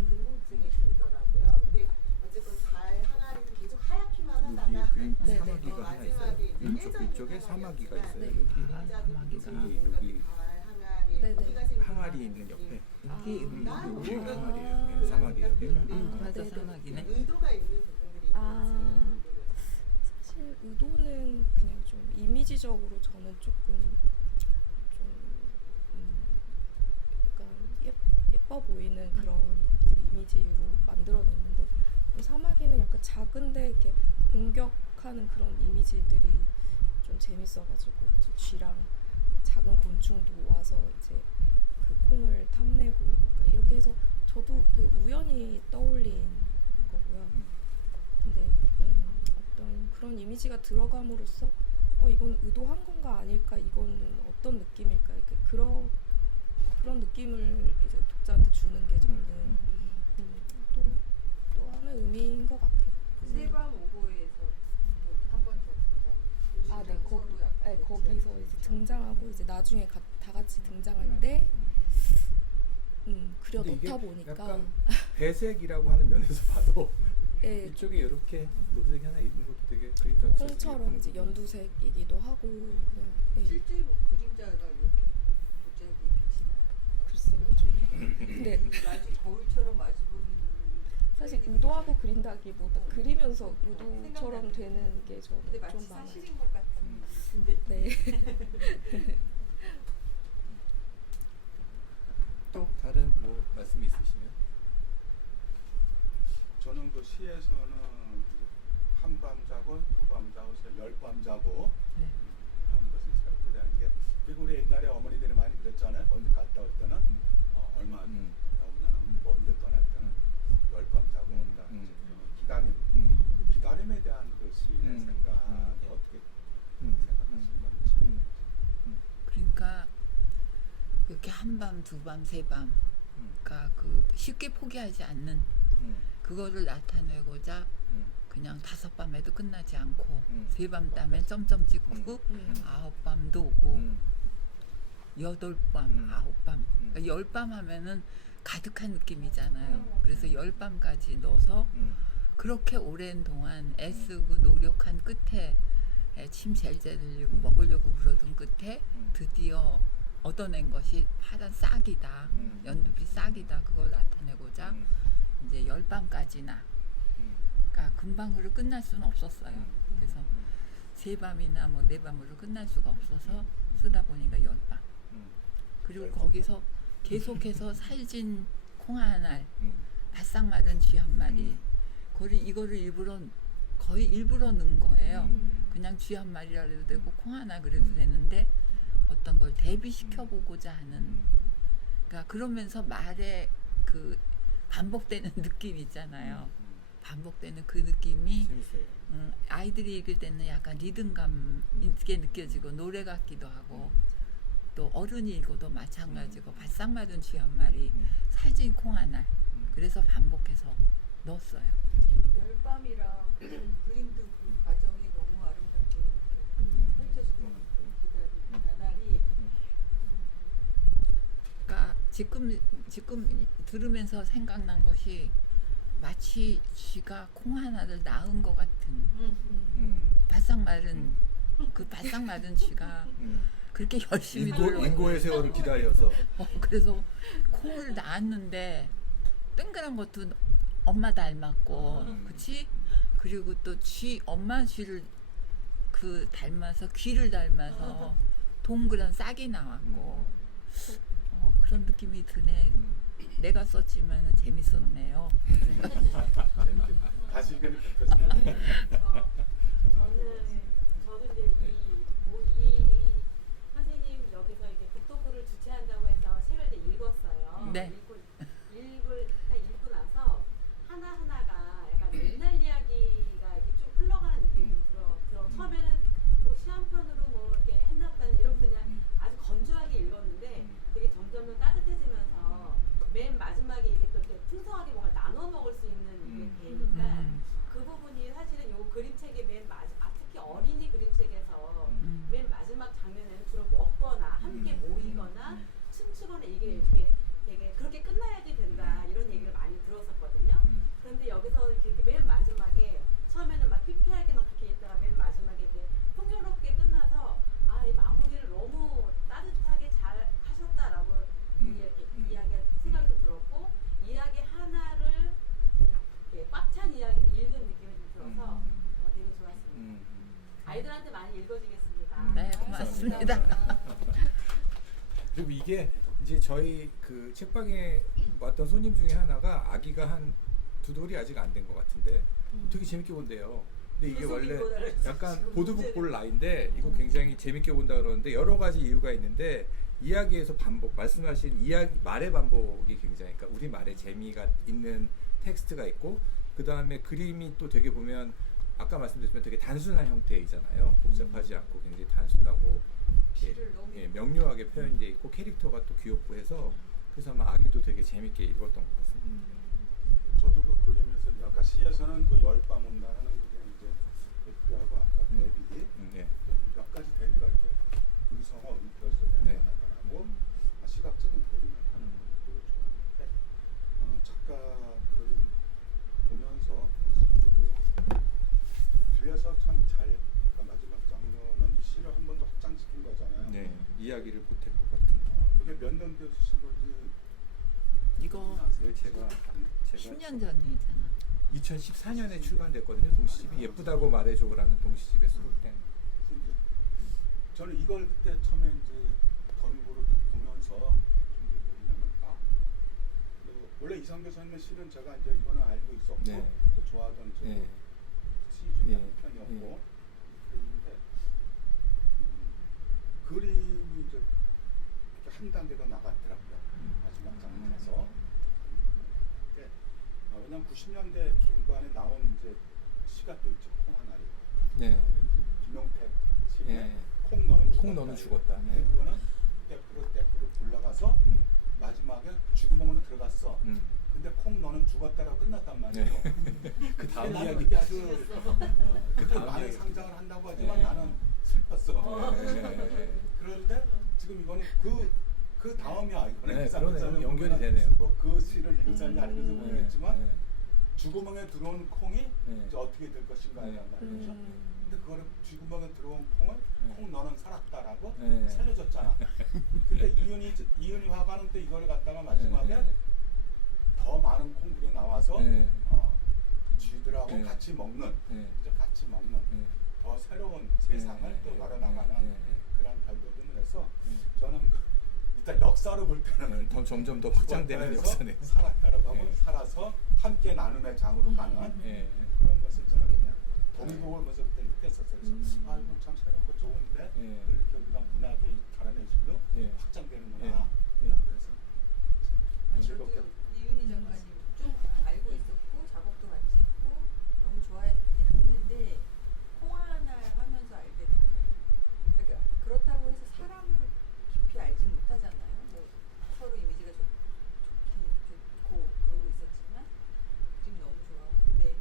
궁금증이 들더라고요. 근데 어쨌건 달 항아리는 계속 하얗기만 여기 하다가 그림 네, 네. 사마귀가 하나 있어요. 마지막에 이제 왼쪽 깨져 위쪽에 있는 사마귀가 상황이었지만 있어요. 네. 여기 그림자도 사마귀가 그리고 여기 달 항아리에 네, 네. 거기가 생긴 항아리 있는 옆에 여기 여기 아, 항아리예요. 네, 사마귀 여기가. 맞아 네, 네. 사마귀네. 의도가 있는 부분들이 있는지 궁금해서. 사실 의도는 그냥 좀 이미지적으로 저는 조금 좀 약간 예뻐 보이는 그런 이제 이미지로 만들어냈는데 사마귀는 약간 작은데 이렇게 공격하는 그런 이미지들이 좀 재밌어가지고 이제 쥐랑 작은 곤충도 와서 이제 그 콩을 탐내고 그러니까 이렇게 해서 저도 되게 우연히 떠올린 거고요. 근데 어떤 그런 이미지가 들어감으로써 이건 의도한 건가 아닐까 이거는 어떤 느낌일까 이렇게 그런 느낌을 이제 독자한테 주는 게 저는 또 하나의 의미인 것 같아요. 세밤 오보에서 한 번 더 등장. 네, 거기서 이제 등장하고 이제 나중에 다 같이 등장할 때 그려 근데 이게 넣다 보니까 약간 배색이라고 하는 면에서 봐도 예, 이쪽에 이렇게 녹색이 하나 있는 것도 되게 그림 전체에서 콩처럼 이제 예쁜 연두색이기도 하고 그냥 실제로 그림자가 이렇게 도자기 빛이 나요. 글쎄요 좀 근데 마치 거울처럼 마주보는 사실 의도하고 그린다기보다 그리면서 의도처럼 되는 게 저는 근데 마치 좀 많아요. 사실인 것 같은 느낌인데 네. 또 다른 뭐 말씀이 있으시면 저는 그 시에서는 한밤 자고 두 밤 자고 10밤 자고 네. 하는 것을 새롭게 되는 게 그리고 우리 옛날에 어머니들이 많이 그랬잖아요. 어디 갔다 올 때는 얼마 나오냐면 먼 데 떠날 때는 10밤 자고 온다. 기다림. 그 기다림에 대한 그 시인의 생각이 어떻게 생각하시는 건지. 그러니까 이렇게 한밤, 두밤, 세밤, 그러니까 그 쉽게 포기하지 않는 그거를 나타내고자 그냥 5밤에도 끝나지 않고 세밤 따면 점점 찍고 9밤도 오고 8밤, 9밤, 그러니까 10밤 하면은 가득한 느낌이잖아요. 그래서 10밤까지 넣어서 그렇게 오랜 동안 애쓰고 노력한 끝에 침 젤젤 흘리고 먹으려고 그러던 끝에 드디어 얻어낸 것이 파란 싹이다. 연두빛 싹이다. 그걸 나타내고자 이제 10밤까지나 그러니까 금방으로 끝날 수는 없었어요. 그래서 3밤이나 뭐 4밤으로 끝날 수가 없어서 쓰다 보니까 열밤. 음. 그리고 열밤. 거기서 계속해서 살진 콩 한 알, 음. 바싹 마른 쥐 한 마리. 음. 이거를 거의 일부러 넣은 거예요. 음. 그냥 쥐 한 마리라 해도 되고 콩 하나 그래도 되는데 어떤 걸 대비시켜 보고자 하는. 그러니까 그러면서 말에 그 반복되는 느낌 있잖아요. 반복되는 그 느낌이 재밌어요. 아이들이 읽을 때는 약간 리듬감 있게 느껴지고 노래 같기도 하고 또 어른이 읽어도 마찬가지고 바싹 마른 쥐 한 마리, 살진 콩 한 알. 그래서 반복해서 넣었어요. 열밤이랑 그림도 그 과정이 너무 아름답게 이렇게 펼쳐진 것 같아요. 기다리는 나날이. 그러니까 지금 들으면서 생각난 것이 마치 쥐가 콩 하나를 낳은 것 같은 바싹 마른 그 바싹 마른 쥐가 그렇게 열심히 인고의 세월을 기다려서 그래서 콩을 낳았는데 땡그란 것도 엄마 닮았고 그치? 그리고 또 엄마 쥐를 그 닮아서 귀를 닮아서 동그란 싹이 나왔고 그런 느낌이 드네. 내가 썼지만 재밌었네요. 다시 읽으니까 그렇습니다. 저도 이제 이 선생님 여기서 이게 북토크를 주최한다고 해서 책을 이제 읽었어요. 네. 읽고 나서 하나하나가 약간 옛날 이야기가 이렇게 쭉 흘러가는 느낌이 좀 들어. 처음에는 뭐 시한편으로 뭐 이렇게 했나 보다는 이러면서 그냥 아주 건조하게 읽었는데 되게 점점 따뜻해지면서 맨 마지막에 이게 또 이렇게 풍성하게 뭔가 나눠 먹을 수 있는 이게 되니까 그 부분이 사실은 요 그림책의 특히 어린이 그림책에서 맨 마지막 장면에는 주로 먹거나 함께 모이거나 춤추거나 이게 이렇게 되게 그렇게 끝나야지 된다 이런 얘기를 많이 들었었거든요. 그런데 여기서 이렇게 맨 마지막에 처음에는 막 피폐하게 막 그렇게 있다가 맨 마지막에 이렇게 풍요롭게 끝나서 이 마무리를 너무 따뜻하게 잘 하셨다라고 이야기가 생각이 좀 들었고 이야기 하나를 이렇게 꽉 찬 이야기를 읽은 느낌이 좀 들어서 되게 좋았습니다. 아이들한테 많이 읽어주겠습니다. 네, 고맙습니다. 그리고 이게 이제 저희 그 책방에 왔던 손님 중에 하나가 아기가 한 2돌이 아직 안 된 것 같은데 되게 재밌게 본대요. 근데 이게 원래 약간 보드북 볼 나이인데 이거 굉장히 재밌게 본다 그러는데 여러 가지 이유가 있는데 이야기에서 반복, 말씀하신 이야기 말의 반복이 굉장히 그러니까 우리 말의 재미가 있는 텍스트가 있고 그 다음에 그림이 또 되게 보면 아까 말씀드렸지만 되게 단순한 형태이잖아요. 복잡하지 않고 굉장히 단순하고 명료하게 표현되어 있고 캐릭터가 또 귀엽고 해서 그래서 아마 아기도 되게 재밌게 읽었던 것 같습니다. 저도 그 그림에서 이제 아까 시에서는 그 열밤 온다는 그게 이제 그하고 아까 대비 네. 몇 가지 대비가 이렇게 음성어 음표에서 네. 나타나고 시각적인 대비가 나타나고 그걸 좋아하는데 작가 그림 보면서 그 뒤에서 참 잘 그러니까 마지막 장면은 이 시를 한 번 더 확장시킨 거잖아요. 네, 이야기를 보탠 것 같은. 이게 몇 년도에 쓰신 건지 이거 제가 10년 전이잖아. 2014년에 출간됐거든요. 동시집이 예쁘다고 말해줘라는 동시집에 수록된. 저는 이걸 그때 처음에 이제 더미보를 보면서 이게 뭐냐면 원래 이상교 선생님의 시는 제가 이제 이거는 알고 있었고 네. 또 좋아하던 저 네. 시 중에 네. 한 편이었고 그런데 그림이 이제 이렇게 한 단계 더 나갔더라고요. 마지막 장면에서. 왜냐면 90년대 중반에 나온 이제 시가 또 있죠. 콩 하나리. 네. 김용택 시인의 네. 콩 너는 죽었다. 네. 그거는 떼꾸로 올라가서 마지막에 죽구멍으로 들어갔어. 근데 콩 너는 죽었다라고 끝났단 말이에요. 그 다음 나는 이야기. 그게 아주 그때 다음 많은 이야기. 상장을 한다고 하지만 네. 나는 슬펐어. 네. 그런데 지금 이거는 그 다음이야. 이거는 네, 이상한 그러네요. 사람은 연결이 되네요. 그 시를 읽은지 안 읽은지 모르겠지만 네. 쥐구멍에 들어온 콩이 네. 이제 어떻게 될 것인가에 대한 네. 말이죠. 근데 그거를 쥐구멍에 들어온 콩을 콩 너는 살았다라고 네. 살려줬잖아. 근데 이은희 화가는 또 이걸 갖다가 마지막에 네. 더 많은 콩들이 나와서 네. 쥐들하고 네. 같이 먹는 네. 이제 같이 먹는 네. 더 새로운 세상을 네. 또 열어나가는 네. 그런 그런 발돋움을 해서 저는 일단 역사로 볼 때는 점점 더 확장되는 원가에서 역사네. 살았다라고 하고 예. 살아서 함께 나눔의 장으로 가는 예. 그런 것을 저는 그냥 동의복을 보면서부터 이렇게 했었어요. 그래서 아 이거 참 새롭고 좋은데 예. 또 이렇게 우리가 문학의 다른 의식으로 예. 확장되는구나. 예. 그래서 즐겁게 저도 이윤희 작가님 좀 알고 있었고 작업도 같이 했고 너무 좋아했는데 콩하나 하면서 알게 된 게 그러니까 그렇다고 해서 사람을 깊이 알지 못하잖아요. 뭐 서로 이미지가 좋고 그러고 있었지만 그림 너무 좋아하고 근데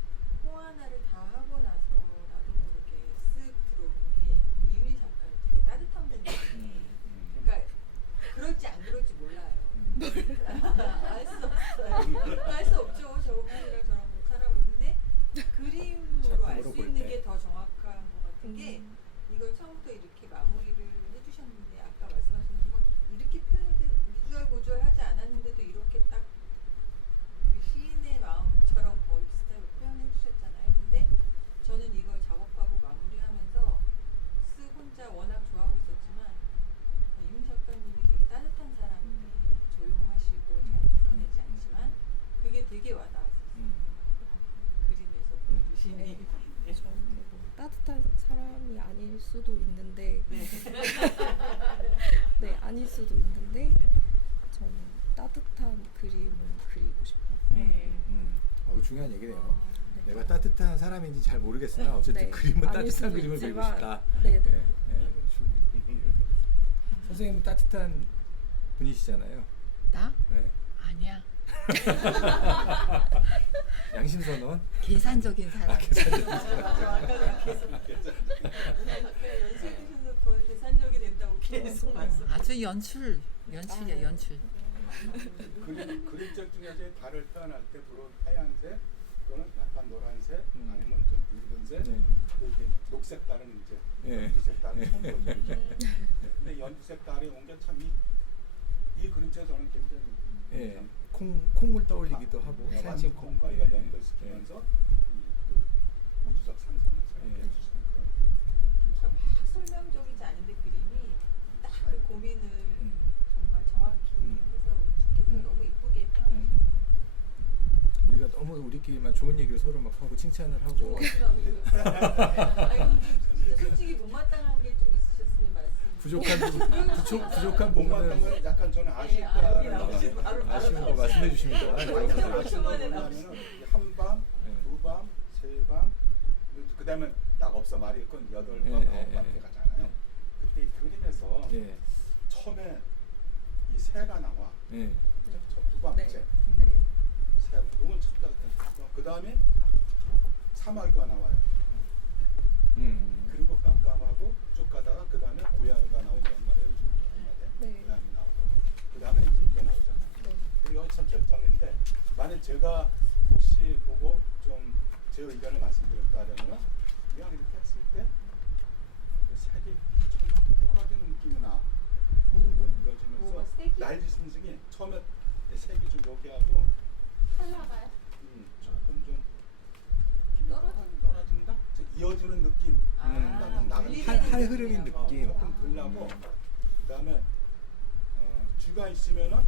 콩하나를 다 하고 나서 나도 모르게 쓱 들어온 게 이윤희 작가님 되게 따뜻한 분이에요. 그러니까 그럴지 안 그럴지 몰라요. 알 수 없어요. 알 수 없죠. 저분이랑 저랑 못 살아보는데 그림으로 알 수 작품으로 볼 있는 때. 게 더 정확한 것 같은 게 이걸 처음부터 이렇게 마무리를 해주셨는데 아까 말씀하신 거 이렇게 표현이 이주얼 고주얼하지 않았는데도 이렇게 딱 그 시인의 마음처럼 거의 비슷하게 표현해 주셨잖아요. 근데 저는 이걸 작업하고 마무리하면서 쓱 혼자 워낙 좋아하고 있었지만 이윤 작가님이 되게 따뜻한 사람인데 조용하시고 잘 드러내지 않지만 그게 되게 와닿았어요. 그림에서 보여주시니 저는 뭐 따뜻한 사람이 아닐 수도 있는데 네 아닐 수도 있는데 저는 따뜻한 그림을 그리고 싶어요. 중요한 얘기네요. 내가 따뜻한 사람인지 잘 모르겠으나 어쨌든 네, 그림은 아닐 따뜻한 수도 그림을 그리고 있지만, 싶다. 네, 네. 충분히. 선생님 따뜻한 분이시잖아요. 나? 네. 아니야. 양심선언. 계산적인 사람. 아까 연수해주셔서 더 계산적이 된다고 계속 말씀. 아주 연출이야 연출. 그림책 중에서 달을 표현할 때 주로 하얀색 또는 약간 노란색 아니면 좀 붉은색 네. 또 이게 녹색 달은 이제 예. 연두색 달은 청소년이죠. 근데 연두색 달이 온 게 참 이 그림책 저는 굉장히 예. 콩을 떠올리기도 하고 산신 콩과 이걸 연결시키면서 이그 우주적 상상을 예. 해주시는 그런 좀 딱 설명적이지 않은데 그림이 딱 그 고민을 정말 정확히 해서 우측해서 너무 이쁘게 표현하시는 우리가 너무 우리끼리만 좋은 얘기를 서로 막 하고 칭찬을 하고 아이고 진짜 솔직히 못마땅한 게 좀 있으셨으면 말씀. 부족한 못마땅한 부분은 건 약간 저는 여기 아쉽다는 나오시면 바로 아쉬운 거 말씀해 주십니다. 아쉬운 거 만에 뭐냐면은 한 밤, 네. 두 밤, 세 밤, 그다음에 딱 없어 말이 건 여덟 밤, 네, 아홉 밤 네, 가잖아요. 그때 이 그림에서 예. 처음에 이 새가 나와. 예. 저 두 밤째 네. 새 너무 쳤다 그 다음에 사마귀가 나와요. 그리고 깜깜하고 쭉 가다가 그 다음에 고양이가 나온단 말이에요. 네. 고양이 나오고 그 다음에 이제 이게 나오잖아요. 이거 참 결정인데 만약 제가 혹시 보고 좀 제 의견을 말씀드렸다면 그냥 이렇게 했을 때 그 색이 참 떨어지는 느낌이 나. 이어지면서 뭐가 색이? 날지 심승이 처음에 색이 좀 여기 하고 살라가요? 조금 좀 떨어지는 떨어진다? 이어지는 느낌. 물리는 할 흐름인 느낌. 조금 덜 나고 그다음에 쥐가 있으면은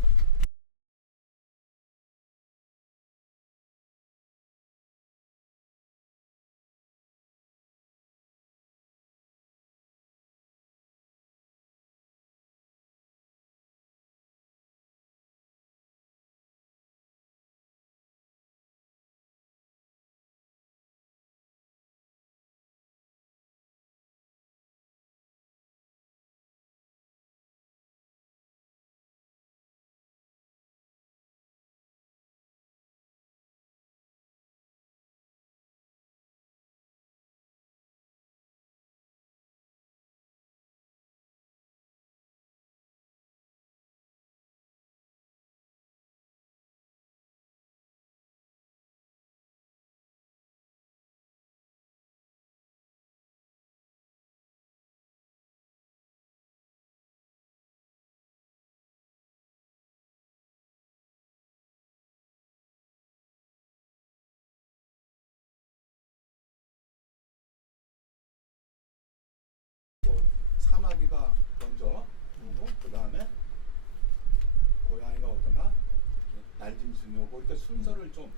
중요하고 이렇게 순서를 좀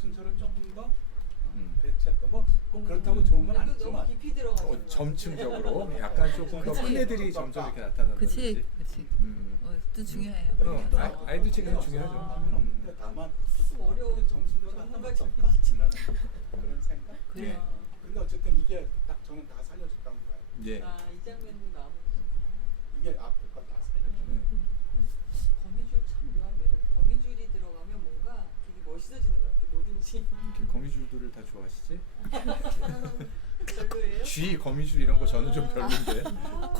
순서를 조금 더 음. 배치했던 뭐꼭 그렇다고 좋은 건 너무 아니지만 깊이 들어가서 점층적으로 약간 조금 더 큰 애들이 점점 이렇게 나타나는 그치, 그치. 음. 또 중요해요. 아이들 책에서 중요하죠. 하면 없는데 다만 조금 어려운 정신적으로 전문가 갖다 좀 바꿔라는 그런 생각. 그래. 예. 근데 어쨌든 이게 딱 저는 다 살려줬다고 봐요. 예. 이 장면이 마음에 이게 앞에 거 다 살려줘요. 거미줄 참 묘한 매력. 거미줄이 들어가면 뭔가 되게 멋있어지는 것 같아. 뭐든지. 이렇게 거미줄들을 다 좋아하시지? 별로예요? 쥐, 거미줄 이런 거 저는 좀 별론데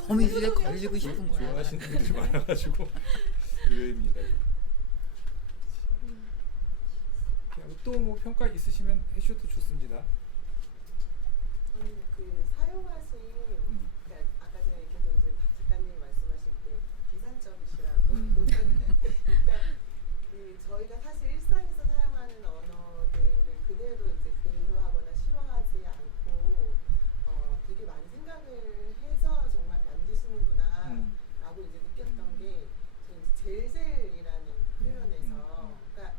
거미줄에 걸리고 싶은 거야. 좋아하시는 분들이 많아가지고 의외입니다. 또 뭐 평가 있으시면 해주셔도 좋습니다. 그 사용하신 그러니까 아까 전에 이렇게 이제 박 작가님이 말씀하실 때 비산적이시라고 그러니까 그 저희가 사실 일상에서 사용하는 언어들을 그대로 이제 글로 하거나 실어하지 않고 되게 많이 생각을 해서 정말 만드시는구나 라고 이제 느꼈던 게 저희 젤젤이라는 표현에서 그러니까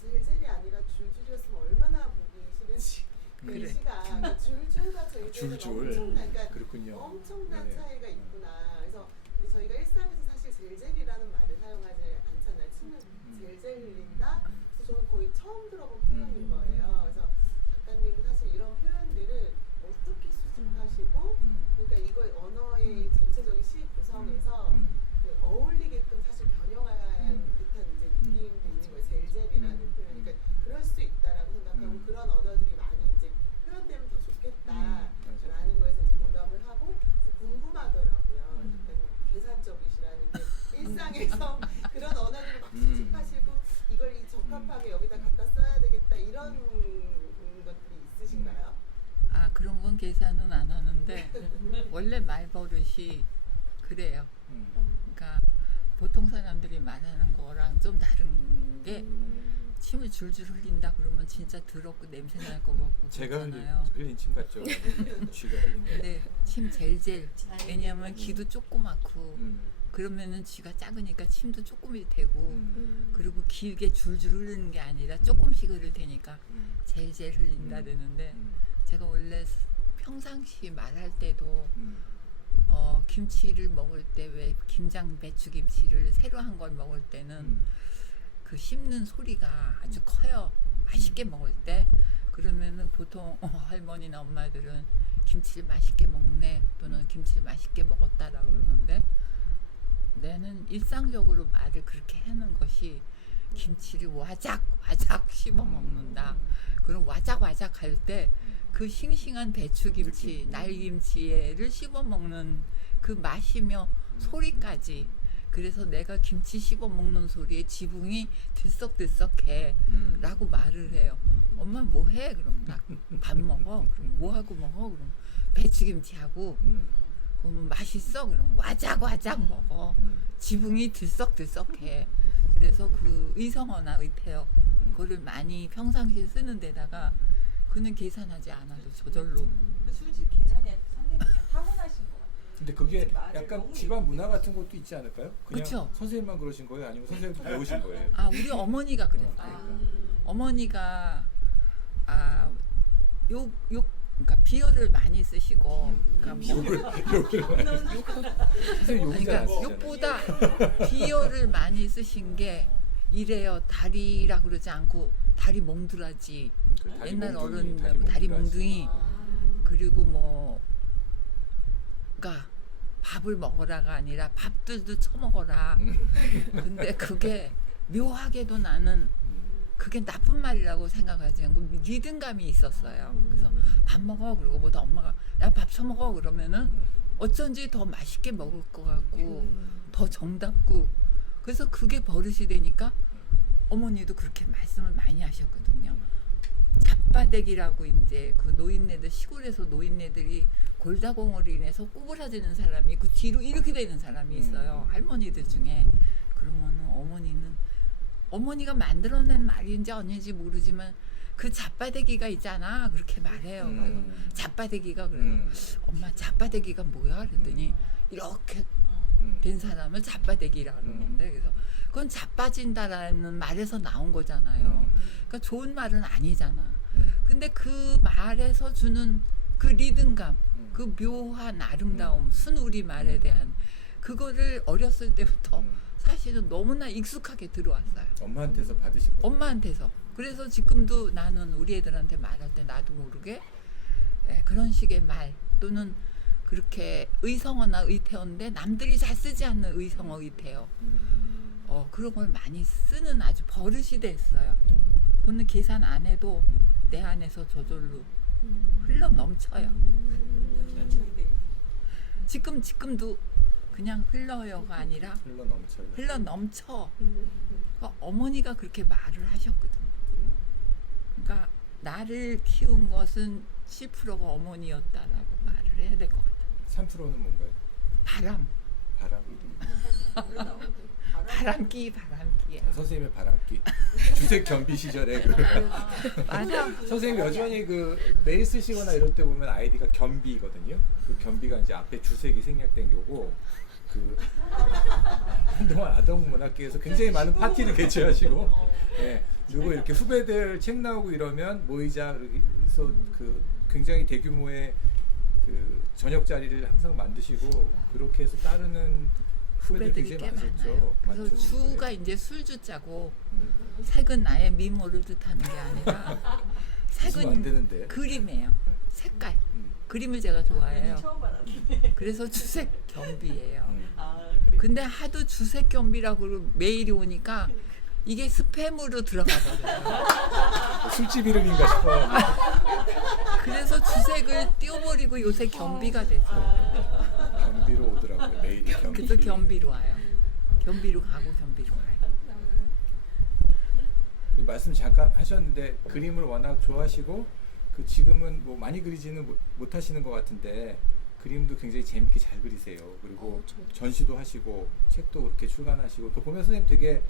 젤젤이 아니라 줄줄이었으면 얼마나 보기 싫은지 그래. 글씨가 그러니까 줄줄과 젤젤은 줄줄. 엄청난 그러니까 그렇군요. 엄청난 네. 차이가 있구나. 그래서 근데 저희가 일상에서 사실 젤젤이라는 말을 사용하지 않잖아요. 침을 젤젤 흘린다. 그래서 저는 거의 처음 들어본 표현인 거예요. 그래서 작가님은 사실 이런 표현들을 어떻게 수집하시고 그러니까 이걸 언어의 전체적인 시 구성에서 그 어울리게끔 사실 변형한 듯한 이제 느낌도 있는 거예요. 젤젤이라는 표현. 그러니까 그럴 수 있다라고 생각하고 그런 언어들이 많이 이제 표현되면 더 좋겠다라는 거에서 이제 공감을 하고 그래서 궁금하더라고요. 약간 계산적이시라는 게 일상에서 그런 언어들을 막 수집하시고 이걸 이 적합하게 여기다 갖다 써야 되겠다 이런 것들이 있으신가요? 아, 그런 건 계산은 안 하는데 원래 말버릇이 그래요. 그러니까 보통 사람들이 말하는 거랑 좀 다른 게 침을 줄줄 흘린다 그러면 진짜 더럽고 냄새 날 것 같고 제가 그렇잖아요. 흘린 침 같죠. 쥐가 흘린 거. 근데 침 젤젤. 왜냐면 귀도 조그맣고 그러면은 쥐가 작으니까 침도 조금이 되고 그리고 길게 줄줄 흐르는 게 아니라 조금씩 흐를 테니까 젤젤 흘린다 되는데 제가 원래 평상시 말할 때도 김치를 먹을 때 왜 김장 배추 김치를 새로 한 걸 먹을 때는 그 씹는 소리가 아주 커요. 맛있게 먹을 때 그러면은 보통 할머니나 엄마들은 김치를 맛있게 먹네 또는 김치를 맛있게 먹었다라 그러는데 나는 일상적으로 말을 그렇게 하는 것이 김치를 와작 씹어 먹는다. 그럼 와작 할 때 그 싱싱한 배추김치, 날김치를 씹어 먹는 그 맛이며 소리까지. 그래서 내가 김치 씹어 먹는 소리에 지붕이 들썩들썩해 라고 말을 해요. 엄마 뭐 해? 그럼 나 밥 먹어. 그럼 뭐 하고 먹어? 그럼 배추김치하고. 그러면 맛있어? 그럼 와작 먹어. 지붕이 들썩들썩해. 그래서 그 의성어나 의태어 그거를 많이 평상시에 쓰는 데다가 그는 계산하지 않아도 저절로. 솔직히 계산이 선생님 그냥 타고나신 것 같아요. 근데 그게 말을 약간 너무 집안 문화 같은 것도 있지 않을까요? 그냥 그쵸. 선생님만 그러신 거예요? 아니면 선생님도 배우신 거예요? 아, 우리 어머니가 그랬어요. 어머니가 그러니까 비어를 많이 쓰시고 그러니까 뭐 선생님 욕이지 그러니까 않으시잖아요. 욕보다 비어를 많이 쓰신 게 이래요. 다리라 그러지 않고 다리 몽둥라지. 그 다리 옛날 몽둥이, 어른 다리 몽둥이. 그리고 뭐 그러니까 밥을 먹어라가 아니라 밥들도 처먹어라. 근데 그게 묘하게도 나는 그게 나쁜 말이라고 생각하지 않고 리듬감이 있었어요. 그래서 밥 먹어 그러고 보다 엄마가 야 밥 처먹어 그러면은 어쩐지 더 맛있게 먹을 것 같고 더 정답고 그래서 그게 버릇이 되니까 어머니도 그렇게 말씀을 많이 하셨거든요. 잡바대기라고 이제 그 노인네들 시골에서 노인네들이 골다공으로 인해서 구부러지는 사람이 있고 뒤로 이렇게 되는 사람이 있어요. 할머니들 중에. 그러면은 어머니가 만들어낸 말인지 아닌지 모르지만 그 잡바대기가 있잖아 그렇게 말해요. 그래서 잡바대기가 그래요. 엄마 잡바대기가 뭐야? 그랬더니 이렇게 된 사람을 잡바대기라 그러는데 그래서 그건 자빠진다라는 말에서 나온 거잖아요. 그러니까 좋은 말은 아니잖아. 근데 그 말에서 주는 그 리듬감, 그 묘한 아름다움, 순우리 말에 대한 그거를 어렸을 때부터 사실은 너무나 익숙하게 들어왔어요. 엄마한테서 받으신 거예요? 엄마한테서. 그래서 지금도 나는 우리 애들한테 말할 때 나도 모르게 그런 식의 말 또는 그렇게 의성어나 의태어인데 남들이 잘 쓰지 않는 의성어 의태어 그런 걸 많이 쓰는 아주 버릇이 됐어요. 그거는 계산 안 해도 내 안에서 저절로 흘러 넘쳐요. 지금도 그냥 흘러요가 아니라 흘러 넘쳐요. 흘러 넘쳐. 그러니까 어머니가 그렇게 말을 하셨거든요. 그러니까 나를 키운 것은 10%가 어머니였다라고 말을 해야 될 것 같아요. 3%는 뭔가요? 바람. 바람기. 선생님의 바람기. 주색 겸비 시절에 그 맞아. 선생님 여전히 그 메일 쓰시거나 이럴 때 보면 아이디가 겸비거든요. 그 겸비가 이제 앞에 주색이 생략된 거고 그 한동안 아동문학계에서 굉장히 많은 파티를 개최하시고 예, 그리고 이렇게 후배들 책 나오고 이러면 모이자 그래서 그 굉장히 대규모의 그 저녁 자리를 항상 만드시고 그렇게 해서 따르는 후배들이 후배들이 굉장히 꽤 많으셨죠. 많아요. 그래서 주가 이제 술주자고 색은 나의 미모를 뜻하는 게 아니라 웃으면 안 되는데. 색은 그림이에요. 색깔. 그림을 제가 좋아해요. 처음 알았네. 그래서 주색 겸비예요. 그래. 근데 하도 주색 겸비라고 메일이 오니까 이게 스팸으로 들어가 버려요. 술집 이름인가 싶어요. 그래서 주색을 띄워버리고 요새 겸비가 됐어요. 겸비로 오더라고요. 메일이 겸비. 그래서 겸비로 와요. 겸비로 가고 겸비로 와요. 말씀 잠깐 하셨는데 그림을 워낙 좋아하시고 그 지금은 뭐 많이 그리지는 못 하시는 것 같은데 그림도 굉장히 재밌게 잘 그리세요. 그리고 전시도 하시고 책도 그렇게 출간하시고 그 보면 선생님 되게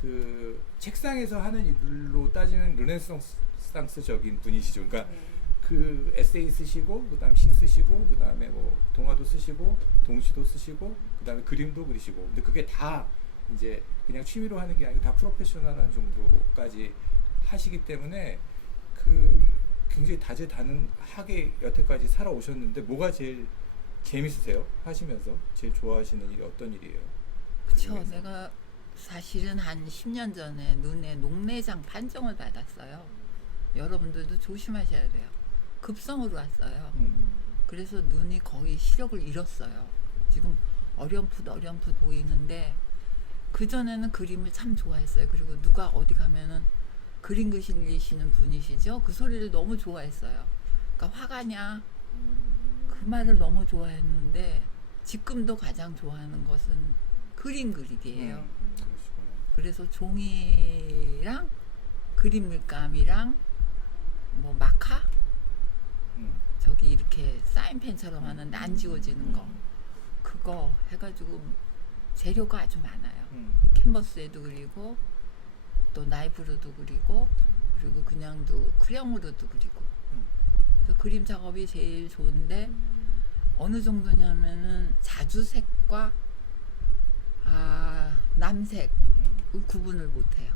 그 책상에서 하는 일로 따지면 르네상스적인 분이시죠. 그러니까 그 에세이 쓰시고 그다음 시 쓰시고 그다음에 뭐 동화도 쓰시고 동시도 쓰시고 그다음에 그림도 그리시고 근데 그게 다 이제 그냥 취미로 하는 게 아니고 다 프로페셔널한 정도까지 하시기 때문에 그 굉장히 다재다능하게 여태까지 살아오셨는데 뭐가 제일 재밌으세요? 하시면서 제일 좋아하시는 일이 어떤 일이에요? 그렇죠. 그림에서? 내가 사실은 한 10년 전에 눈에 녹내장 판정을 받았어요. 여러분들도 조심하셔야 돼요. 급성으로 왔어요. 그래서 눈이 거의 시력을 잃었어요. 지금 어렴풋 보이는데 그전에는 그림을 참 좋아했어요. 그리고 누가 어디 가면은 그림 그리시는 분이시죠? 그 소리를 너무 좋아했어요. 그러니까 화가냐? 그 말을 너무 좋아했는데 지금도 가장 좋아하는 것은 그림 그리기예요. 그러시구나. 그래서 종이랑 그림 물감이랑 뭐 마카? 저기 이렇게 사인펜처럼 하는 안 지워지는 거 그거 해가지고 재료가 아주 많아요. 캔버스에도 그리고 또 나이프로도 그리고 그리고 그냥도 크레용으로도 그리고 그래서 그림 작업이 제일 좋은데 어느 정도냐면은 자주색과 남색 구분을 못해요.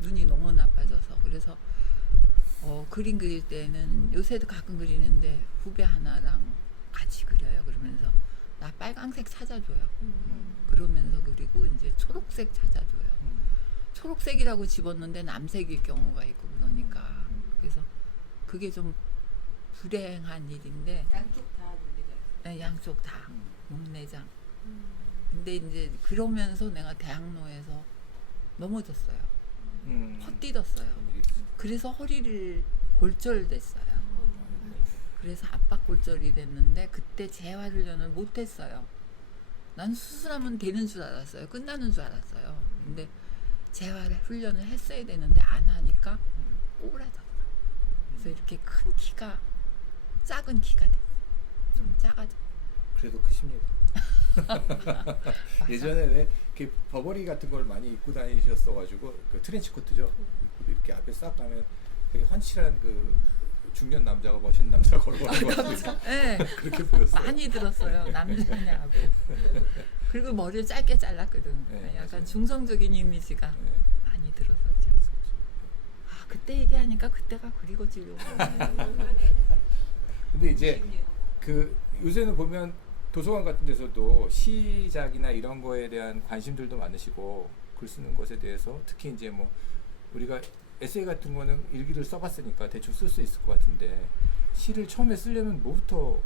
눈이 너무 나빠져서 그래서 그림 그릴 때는 요새도 가끔 그리는데 후배 하나랑 같이 그려요. 그러면서 나 빨강색 찾아줘요. 그러면서 그리고 이제 초록색 찾아줘요. 초록색이라고 집었는데 남색일 경우가 있고 그러니까 그래서 그게 좀 불행한 일인데 양쪽 다 논리잖아요. 네, 양쪽 다 목내장. 근데 이제 그러면서 내가 대학로에서 넘어졌어요. 헛디뎠어요. 그래서 허리를 골절됐어요. 그래서 압박골절이 됐는데 그때 재활훈련을 못했어요. 난 수술하면 되는 줄 알았어요. 끝나는 줄 알았어요. 근데 재활훈련을 했어야 되는데 안 하니까 오그라졌어요. 그래서 이렇게 큰 키가 작은 키가 됐어요. 좀 작아져. 그래도 크십니다. 예전에 왜 이렇게 버버리 같은 걸 많이 입고 다니셨어가지고 그 트렌치 코트죠. 입고 이렇게 앞에 싹 가면 되게 환칠한 그 중년 남자가 멋있는 남자 걸어가는 거 같아요. 네, 그렇게 보였어요. 많이 들었어요. 남자냐고. 그리고 머리를 짧게 잘랐거든. 네, 약간 맞아요. 중성적인 이미지가 네. 많이 들었었죠. 아, 그때 얘기하니까 그때가 그리워지려고. 근데 이제 그 요새는 보면 도서관 같은 데서도 시작이나 이런 거에 대한 관심들도 많으시고 글 쓰는 것에 대해서 특히 이제 뭐 우리가 에세이 같은 거는 일기를 써봤으니까 대충 쓸 수 있을 것 같은데 시를 처음에 쓰려면 뭐부터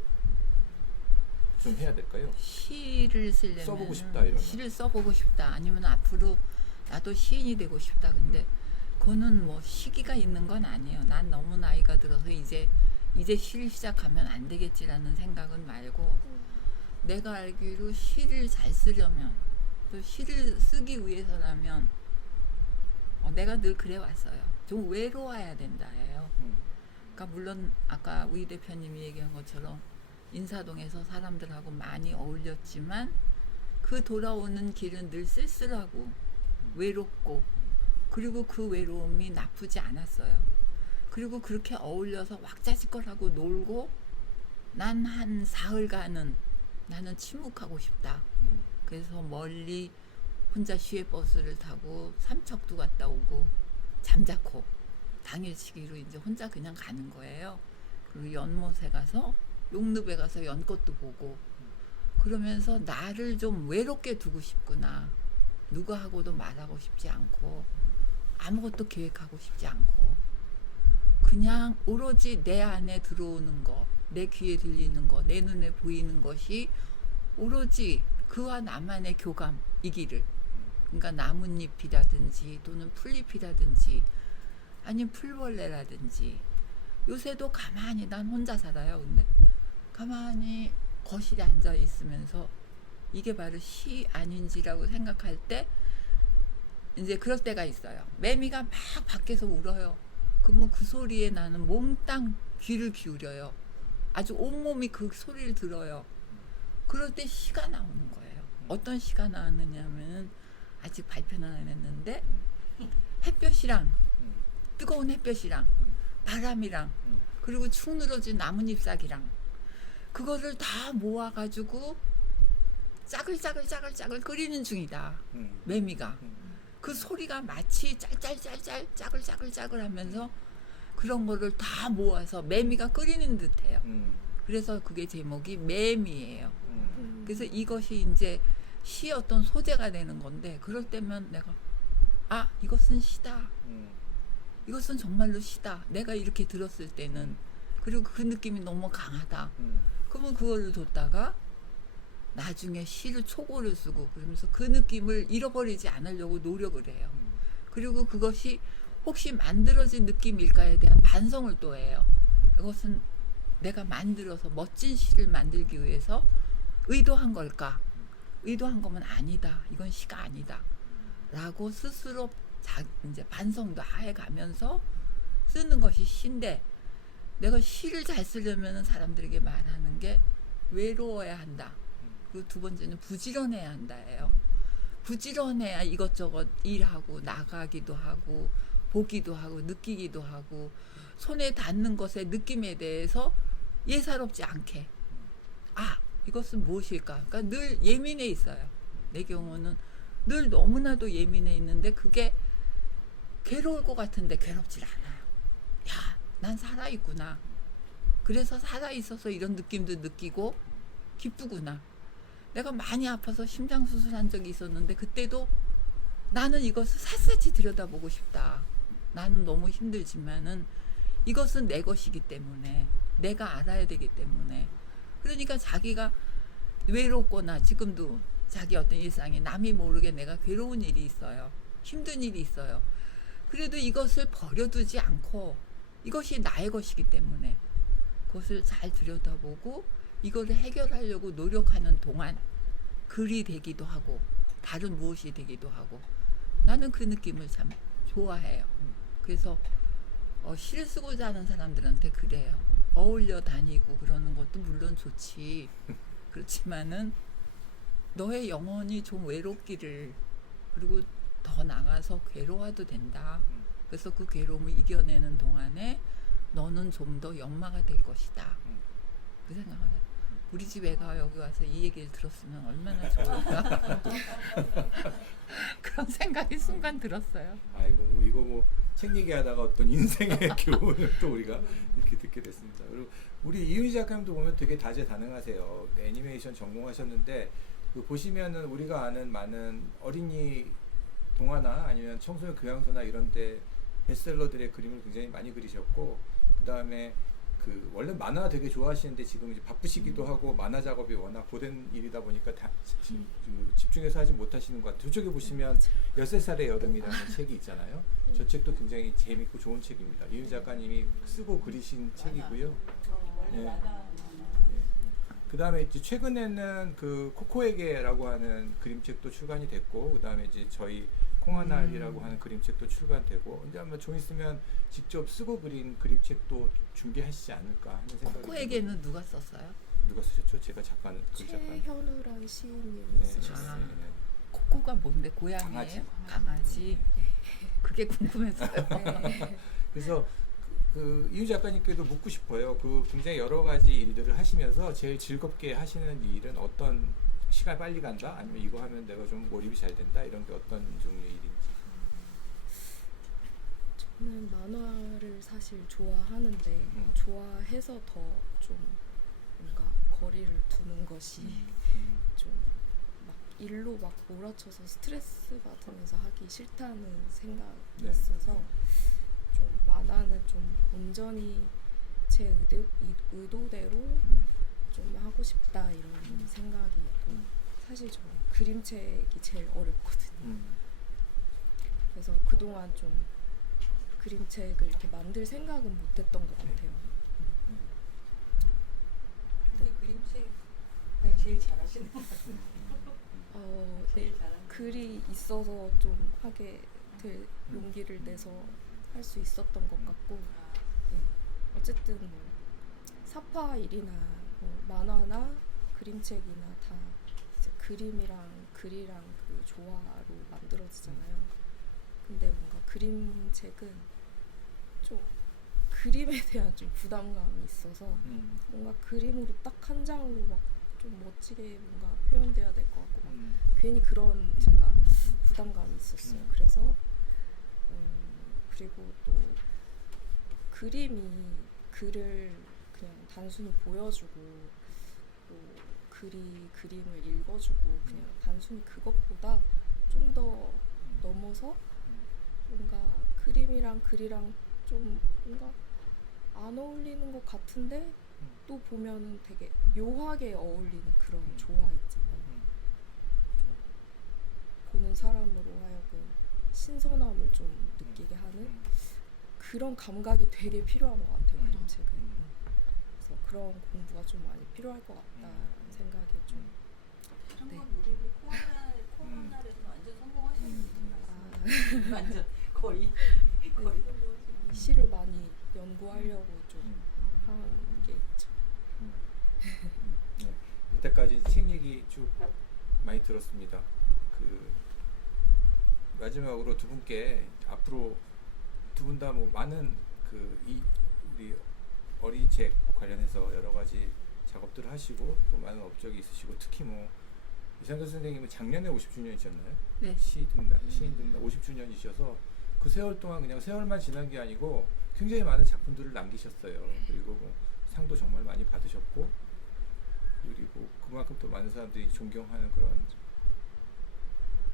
좀 해야 될까요? 시를 쓰려면 써보고 싶다, 이런 거. 시를 써보고 싶다. 아니면 앞으로 나도 시인이 되고 싶다. 근데 그거는 뭐 시기가 있는 건 아니에요. 난 너무 나이가 들어서 이제 시를 시작하면 안 되겠지라는 생각은 말고 내가 알기로 시를 잘 쓰려면 또 시를 쓰기 위해서라면 내가 늘 그래 왔어요. 좀 외로워야 된다예요. 그러니까 물론 아까 우리 대표님이 얘기한 것처럼 인사동에서 사람들하고 많이 어울렸지만 그 돌아오는 길은 늘 쓸쓸하고 외롭고 그리고 그 외로움이 나쁘지 않았어요. 그리고 그렇게 어울려서 왁자지껄하고 놀고 난 한 사흘간은 나는 침묵하고 싶다. 그래서 멀리 혼자 시외버스를 타고 삼척도 갔다 오고 잠자코 당일치기로 이제 혼자 그냥 가는 거예요. 그리고 연못에 가서 용늪에 가서 연꽃도 보고 그러면서 나를 좀 외롭게 두고 싶구나. 누구하고도 말하고 싶지 않고 아무것도 계획하고 싶지 않고 그냥 오로지 내 안에 들어오는 거, 내 귀에 들리는 거, 내 눈에 보이는 것이 오로지 그와 나만의 교감이기를. 그러니까 나뭇잎이라든지 또는 풀잎이라든지 아니면 풀벌레라든지 요새도 가만히 난 혼자 살아요. 근데 가만히 거실에 앉아 있으면서 이게 바로 시 아닌지라고 생각할 때 이제 그럴 때가 있어요. 매미가 막 밖에서 울어요. 그러면 그 소리에 나는 몽땅 귀를 기울여요. 아주 온몸이 그 소리를 들어요. 그럴 때 시가 나오는 거예요. 어떤 시가 나왔느냐면 아직 발표는 안 했는데 햇볕이랑 뜨거운 햇볕이랑 바람이랑 그리고 축 늘어진 나뭇잎사기랑 그거를 다 모아가지고 짜글짜글 끓이는 중이다. 매미가. 그 소리가 마치 짤짤짤짤 짜글짜글 하면서 그런 거를 다 모아서 매미가 끓이는 듯해요. 그래서 그게 제목이 매미예요. 그래서 이것이 이제 시의 어떤 소재가 되는 건데 그럴 때면 내가 이것은 시다. 이것은 정말로 시다. 내가 이렇게 들었을 때는 그리고 그 느낌이 너무 강하다. 그러면 그거를 뒀다가 나중에 시를 초고를 쓰고 그러면서 그 느낌을 잃어버리지 않으려고 노력을 해요. 그리고 그것이 혹시 만들어진 느낌일까에 대한 반성을 또 해요. 이것은 내가 만들어서 멋진 시를 만들기 위해서 의도한 걸까? 의도한 거면 아니다. 이건 시가 아니다. 라고 스스로 이제 반성도 해가면서 쓰는 것이 시인데 내가 시를 잘 쓰려면 사람들에게 말하는 게 외로워야 한다. 그리고 두 번째는 부지런해야 한다예요. 부지런해야 이것저것 일하고 나가기도 하고 보기도 하고 느끼기도 하고 손에 닿는 것의 느낌에 대해서 예사롭지 않게 이것은 무엇일까? 그러니까 늘 예민해 있어요. 내 경우는 늘 너무나도 예민해 있는데 그게 괴로울 것 같은데 괴롭질 않아요. 난 살아있구나. 그래서 살아있어서 이런 느낌도 느끼고 기쁘구나. 내가 많이 아파서 심장 수술한 적이 있었는데 그때도 나는 이것을 샅샅이 들여다보고 싶다. 나는 너무 힘들지만은 이것은 내 것이기 때문에 내가 알아야 되기 때문에 그러니까 자기가 외롭거나 지금도 자기 어떤 일상에 남이 모르게 내가 괴로운 일이 있어요. 힘든 일이 있어요. 그래도 이것을 버려두지 않고 이것이 나의 것이기 때문에 그것을 잘 들여다보고 이거를 해결하려고 노력하는 동안 글이 되기도 하고 다른 무엇이 되기도 하고 나는 그 느낌을 참 좋아해요. 그래서 시를 쓰고자 하는 사람들한테 그래요. 어울려 다니고 그러는 것도 물론 좋지. 그렇지만은 너의 영혼이 좀 외롭기를 그리고 더 나가서 괴로워도 된다. 그래서 그 괴로움을 이겨내는 동안에 너는 좀 더 연마가 될 것이다. 그 생각을 해요. 우리 집 애가 여기 와서 이 얘기를 들었으면 얼마나 좋을까. 그런 생각이 순간 들었어요. 아이고 이거 뭐 책 얘기하다가 어떤 인생의 교훈을 또 우리가 이렇게 듣게 됐습니다. 그리고 우리 이윤희 작가님도 보면 되게 다재다능하세요. 애니메이션 전공하셨는데 그 보시면은 우리가 아는 많은 어린이 동화나 아니면 청소년 교양서나 이런데 베스트셀러들의 그림을 굉장히 많이 그리셨고 그 다음에 그 원래 만화 되게 좋아하시는데 지금 이제 바쁘시기도 하고 만화 작업이 워낙 고된 일이다 보니까 집중해서 하지 못하시는 것 같아요. 저쪽에 보시면 13살의 여름이라는 책이 있잖아요. 저 책도 굉장히 재밌고 좋은 책입니다. 이윤 작가님이 쓰고 그리신 책이고요. 네. 그 다음에 이제 최근에는 그 코코에게라고 하는 그림책도 출간이 됐고, 그 다음에 이제 저희 콩하나리라고 하는 그림책도 출간되고, 이제 아마 좀 있으면 직접 쓰고 그린 그림책도 중개하시지 않을까 하는 생각이 코코에게는 누가 썼어요? 누가 쓰셨죠? 제가 작가는 그 작가는. 최현우란 시인님이 네, 쓰셨어요. 네, 네. 코코가 뭔데? 고양이에요? 강아지. 강아지. 그게 궁금했어요. 네. 그래서 이윤 작가님께도 묻고 싶어요. 그 굉장히 여러 가지 일들을 하시면서 제일 즐겁게 하시는 일은 어떤 시간 빨리 간다? 아니면 이거 하면 내가 좀 몰입이 잘 된다? 이런 게 어떤 종류의 일인지. 저는 만화를 사실 좋아하는데 좋아해서 더 좀 뭔가 거리를 두는 것이 좀 막 일로 막 몰아쳐서 스트레스 받으면서 하기 싫다는 생각이 네. 있어서 좀 만화는 좀 온전히 제 의도대로 좀 하고 싶다 이런 생각이 있고 사실 저는 그림책이 제일 어렵거든요. 그래서 그동안 좀 그림책을 이렇게 만들 생각은 못했던 것 같아요. 근데 그림책 네. 제일 잘하시는 것 같아요. 네. 제일 잘하는 글이 있어서 좀 하게 될 용기를 내서 할 수 있었던 것 같고 네. 어쨌든 뭐 사파일이나 뭐 만화나 그림책이나 다 이제 그림이랑 글이랑 그 조화로 만들어지잖아요. 근데 뭔가 그림책은 좀 그림에 대한 좀 부담감이 있어서 뭔가 그림으로 딱 한 장으로 막 좀 멋지게 뭔가 표현돼야 될 것 같고 막 괜히 그런 제가 부담감이 있었어요. 그래서 그리고 또 그림이 글을 그냥 단순히 보여주고 또 글이 그림을 읽어주고 그냥 단순히 그것보다 좀 더 넘어서 뭔가 그림이랑 글이랑 좀 뭔가 안 어울리는 것 같은데 또 보면은 되게 묘하게 어울리는 그런 조화 있잖아요. 좀 보는 사람으로 하여금 신선함을 좀 느끼게 하는 그런 감각이 되게 필요한 것 같아요. 그림책은. 그래서 그런 공부가 좀 많이 필요할 것 같다라는 생각이 좀. 한번 몰입을 코로나에서 완전 성공하셨는데 완전 거의 시를 많이 연구하려고 좀 하는 게 있죠. 네. 이때까지 책 얘기 쭉 많이 들었습니다. 그 마지막으로 두 분께 앞으로 두 분 다 뭐 많은 우리 어린 책 관련해서 여러 가지 작업들을 하시고 또 많은 업적이 있으시고 특히 뭐 이상도 선생님은 작년에 50주년이셨나요? 네. 시인 등단 50주년이셔서 그 세월 동안 그냥 세월만 지난 게 아니고 굉장히 많은 작품들을 남기셨어요. 그리고 뭐 상도 정말 많이 받으셨고 그리고 그만큼 또 많은 사람들이 존경하는 그런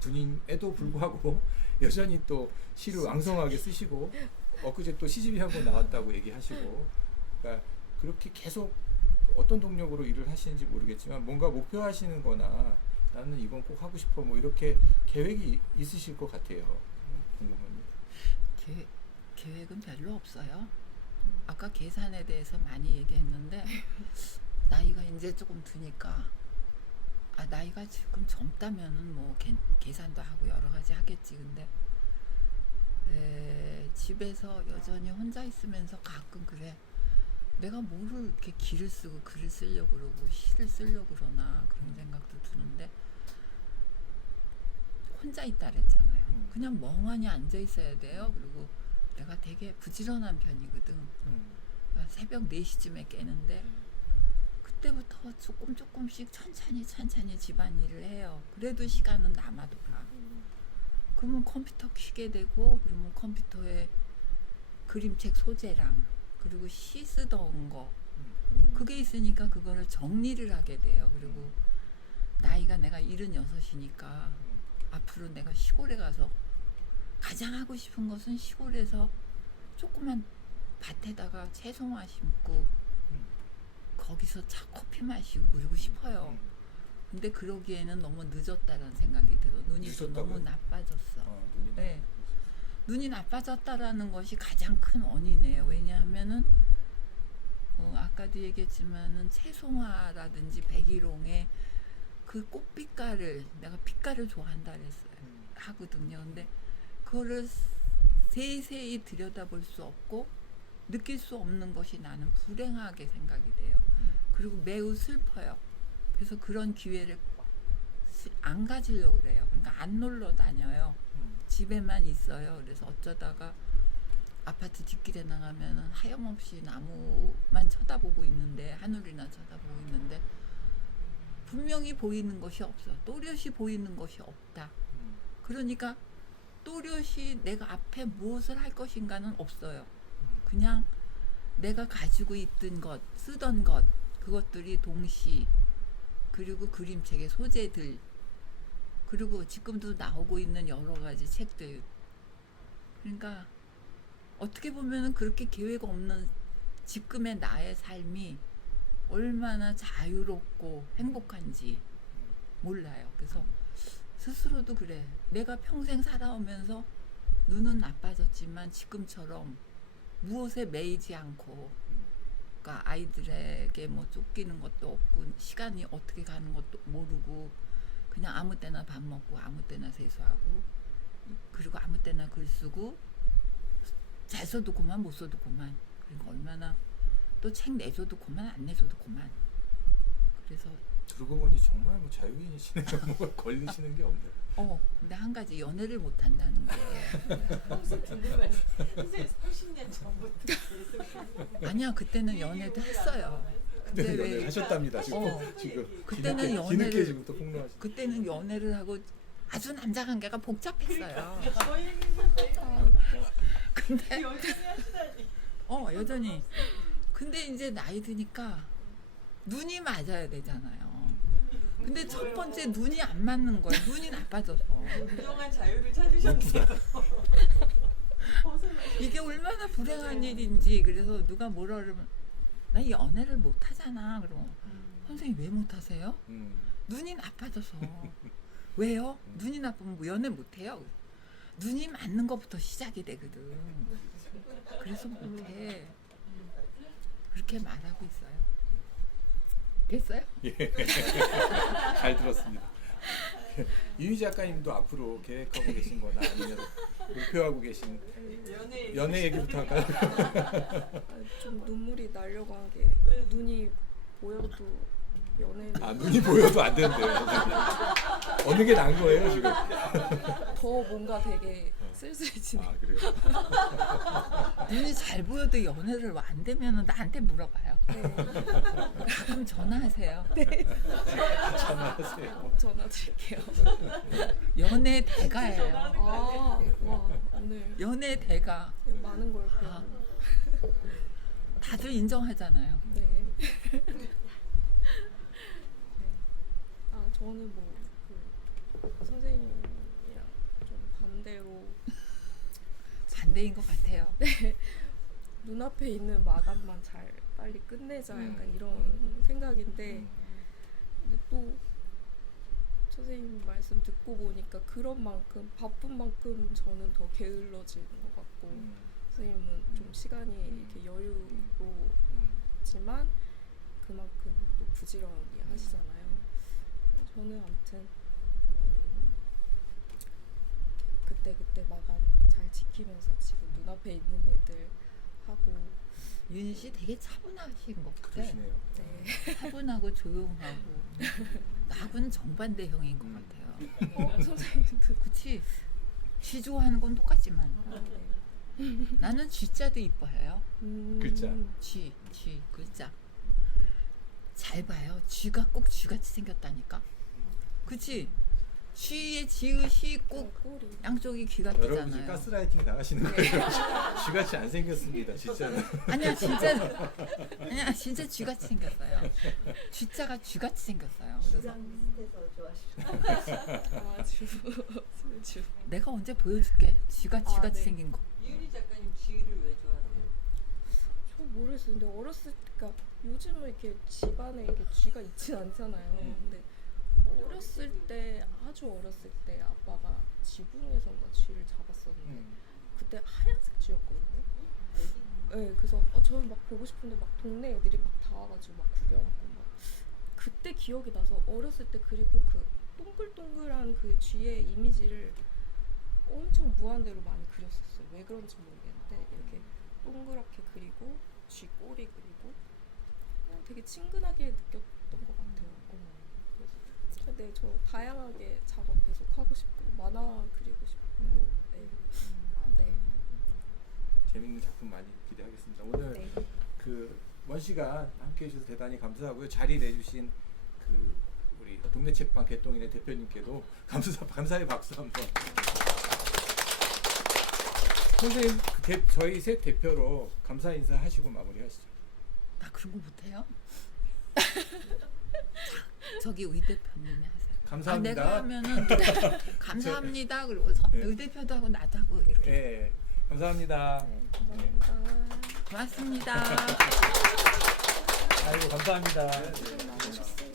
분임에도 불구하고 여전히 또 시를 왕성하게 쓰시고 엊그제 또 시집이 한 권 나왔다고 얘기하시고 그러니까 그렇게 계속 어떤 동력으로 일을 하시는지 모르겠지만 뭔가 목표하시는 거나 나는 이건 꼭 하고 싶어 뭐 이렇게 계획이 있으실 것 같아요. 궁금합니다. 계획은 별로 없어요. 아까 계산에 대해서 많이 얘기했는데 나이가 이제 조금 드니까 나이가 지금 젊다면은 뭐 계산도 하고 여러 가지 하겠지. 근데 집에서 여전히 혼자 있으면서 가끔 그래. 내가 뭐를 이렇게 기를 쓰고 글을 쓰려고 그러고 시를 쓰려고 그러나 그런 생각도 드는데 혼자 있다 그랬잖아요. 그냥 멍하니 앉아 있어야 돼요. 그리고 내가 되게 부지런한 편이거든. 새벽 4시쯤에 깨는데 그때부터 조금씩 천천히 집안일을 해요. 그래도 시간은 남아돌아. 그러면 컴퓨터 켜게 되고 그러면 컴퓨터에 그림책 소재랑 그리고 시 쓰던 거 그게 있으니까 그거를 정리를 하게 돼요. 그리고 나이가 내가 76이니까 앞으로 내가 시골에 가서 가장 하고 싶은 것은 시골에서 조그만 밭에다가 채소만 심고 거기서 커피 마시고 그러고 싶어요. 근데 그러기에는 너무 늦었다라는 생각이 들어. 눈이 또 너무 나빠졌어. 눈이 네. 눈이 나빠졌다라는 것이 가장 큰 원인이에요. 왜냐하면은 아까도 얘기했지만은 채송화라든지 백일홍의 그 꽃빛깔을 내가 빛깔을 좋아한다 그랬어요. 하거든요. 근데 그거를 세세히 들여다볼 수 없고 느낄 수 없는 것이 나는 불행하게 생각이 돼요. 그리고 매우 슬퍼요. 그래서 그런 기회를 안 가지려고 그래요. 그러니까 안 놀러 다녀요. 집에만 있어요. 그래서 어쩌다가 아파트 뒷길에 나가면은 하염없이 나무만 쳐다보고 있는데 하늘이나 쳐다보고 있는데 분명히 보이는 것이 없어. 또렷이 보이는 것이 없다. 그러니까 또렷이 내가 앞에 무엇을 할 것인가는 없어요. 그냥 내가 가지고 있던 것, 쓰던 것, 그것들이 동시 그리고 그림책의 소재들 그리고 지금도 나오고 있는 여러 가지 책들. 그러니까 어떻게 보면은 그렇게 계획 없는 지금의 나의 삶이 얼마나 자유롭고 행복한지 몰라요. 그래서 스스로도 그래. 내가 평생 살아오면서 눈은 나빠졌지만 지금처럼 무엇에 매이지 않고 그러니까 아이들에게 뭐 쫓기는 것도 없고 시간이 어떻게 가는 것도 모르고 그냥 아무 때나 밥 먹고 아무 때나 세수하고 그리고 아무 때나 글 쓰고 잘 써도 그만 못 써도 그만 그리고 얼마나 또 책 내줘도 그만 안 내줘도 그만 그래서 그러고 보니 정말 뭐 자유인이시네요. 뭐 걸리시는 게 없네요. 근데 한 가지 연애를 못 한다는 게 혹시 궁금한 선생님 30년 전부터 계속 아니야 그때는 연애도 했어요. 근데 네, 왜 하셨답니다. 지금 그때는 뒤늦게 연애를 지금 또 폭로하시. 그때는 연애를 하고 아주 남자 관계가 복잡했어요. 저 얘기는 내가 근데 여전히 하시다니. 여전히 근데 이제 나이 드니까 눈이 맞아야 되잖아요. 근데 첫 번째 눈이 안 맞는 거야. 눈이 나빠져서 부정한 자유를 찾으셨네요. 이게 얼마나 불행한 일인지. 그래서 누가 뭐라 그러면 나 연애를 못 하잖아. 그러면 선생님 왜 못 하세요? 눈이 나빠져서. 왜요? 눈이 나쁘면 뭐 연애 못 해요. 눈이 맞는 것부터 시작이 되거든. 그래서 못 해. 그렇게 말하고 있어요. 됐어요? 예. 잘 들었습니다. 이휘 작가님도 앞으로 계획하고 계신 거나 아니면 목표하고 계신 연애 얘기부터 할까요? 좀 눈물이 나려고 한 게 눈이 보여도 연애를 눈이 보여도 안 되는데요, 선생님. 어느 게 나은 거예요, 지금? 더 뭔가 되게 쓸쓸해지네. 그래요? 눈이 잘 보여도 연애를 안 되면 나한테 물어봐요. 가끔 전화하세요. 전화하세요. 전화 드릴게요. 연애 대가예요. 와 오늘 연애 대가. 많은 걸 배웠네요. 다들 인정하잖아요. 네. 저는 선생님이랑 좀 반대인 것 같아요. 눈앞에 있는 마감만 잘 빨리 끝내자 약간 이런 생각인데 근데 또 선생님 말씀 듣고 보니까 그런 만큼 바쁜 만큼 저는 더 게을러지는 것 같고 선생님은 좀 시간이 이렇게 여유롭지만 그만큼 또 부지런히 하시잖아요. 저는 아무튼 그때 마감 잘 지키면서 지금 눈앞에 있는 일들 하고 윤희 씨 되게 차분하신 것 같아. 그러시네요. 네. 차분하고 조용하고 나하고는 정반대형인 것 같아요. 선생님도 그치? 쥐 좋아하는 건 똑같지만 네. 나는 쥐자도 이뻐해요. 글자. 쥐 글자. 잘 봐요. 쥐가 꼭 쥐같이 생겼다니까. 그치? 쥐의 지읒이 꼭 꼬리. 양쪽이 귀가 여러분 지금 뜨잖아요. 가스라이팅 당하시는 거예요. 쥐같이 안 생겼습니다. 진짜로. 아니야 진짜 아니야 진짜 쥐같이 생겼어요. 쥐자가 쥐같이 생겼어요. 그래서 주랑 비슷해서 좋아하시죠. 아, 주. 내가 언제 보여줄게. 쥐가 아, 쥐같이 네. 생긴 거. 이은희 작가님 쥐를 왜 좋아하세요? 저 모르겠어요. 근데 어렸을 그러니까 요즘은 이렇게 집안에 이렇게 쥐가 있진 않잖아요. 근데 어렸을 때 아주 어렸을 때 아빠가 지붕에서인가 쥐를 잡았었는데 그때 하얀색 쥐였거든요. 네, 그래서 저는 막 보고 싶은데 막 동네 애들이 막 다 와가지고 막 구경하고 막 그때 기억이 나서 어렸을 때 그리고 그 동글동글한 그 쥐의 이미지를 엄청 무한대로 많이 그렸었어요. 왜 그런지 모르겠는데 이렇게 동그랗게 그리고 쥐 꼬리 그리고 그냥 되게 친근하게 느꼈던 것 같아요. 그래서 네, 저 다양하게 작업 계속 하고 싶고 만화 그리고 싶고 네. 네. 재밌는 작품 많이 기대하겠습니다. 오늘 네. 그 먼 시간 함께해 주셔서 대단히 감사하고요. 자리 내주신 그 우리 동네 책방 개똥인의 대표님께도 감사의 박수 한번. 선생님 저희 셋 대표로 감사 인사 하시고 마무리하시죠. 나 그런 거 못해요? 저기 의 대표님이 하세요. 감사합니다. 내가 하면은 감사합니다. 그리고 네. 의 대표도 하고 나도 하고 이렇게. 네, 감사합니다. 네, 감사합니다. 고맙습니다. 아이고 감사합니다. 고생 많으셨어요.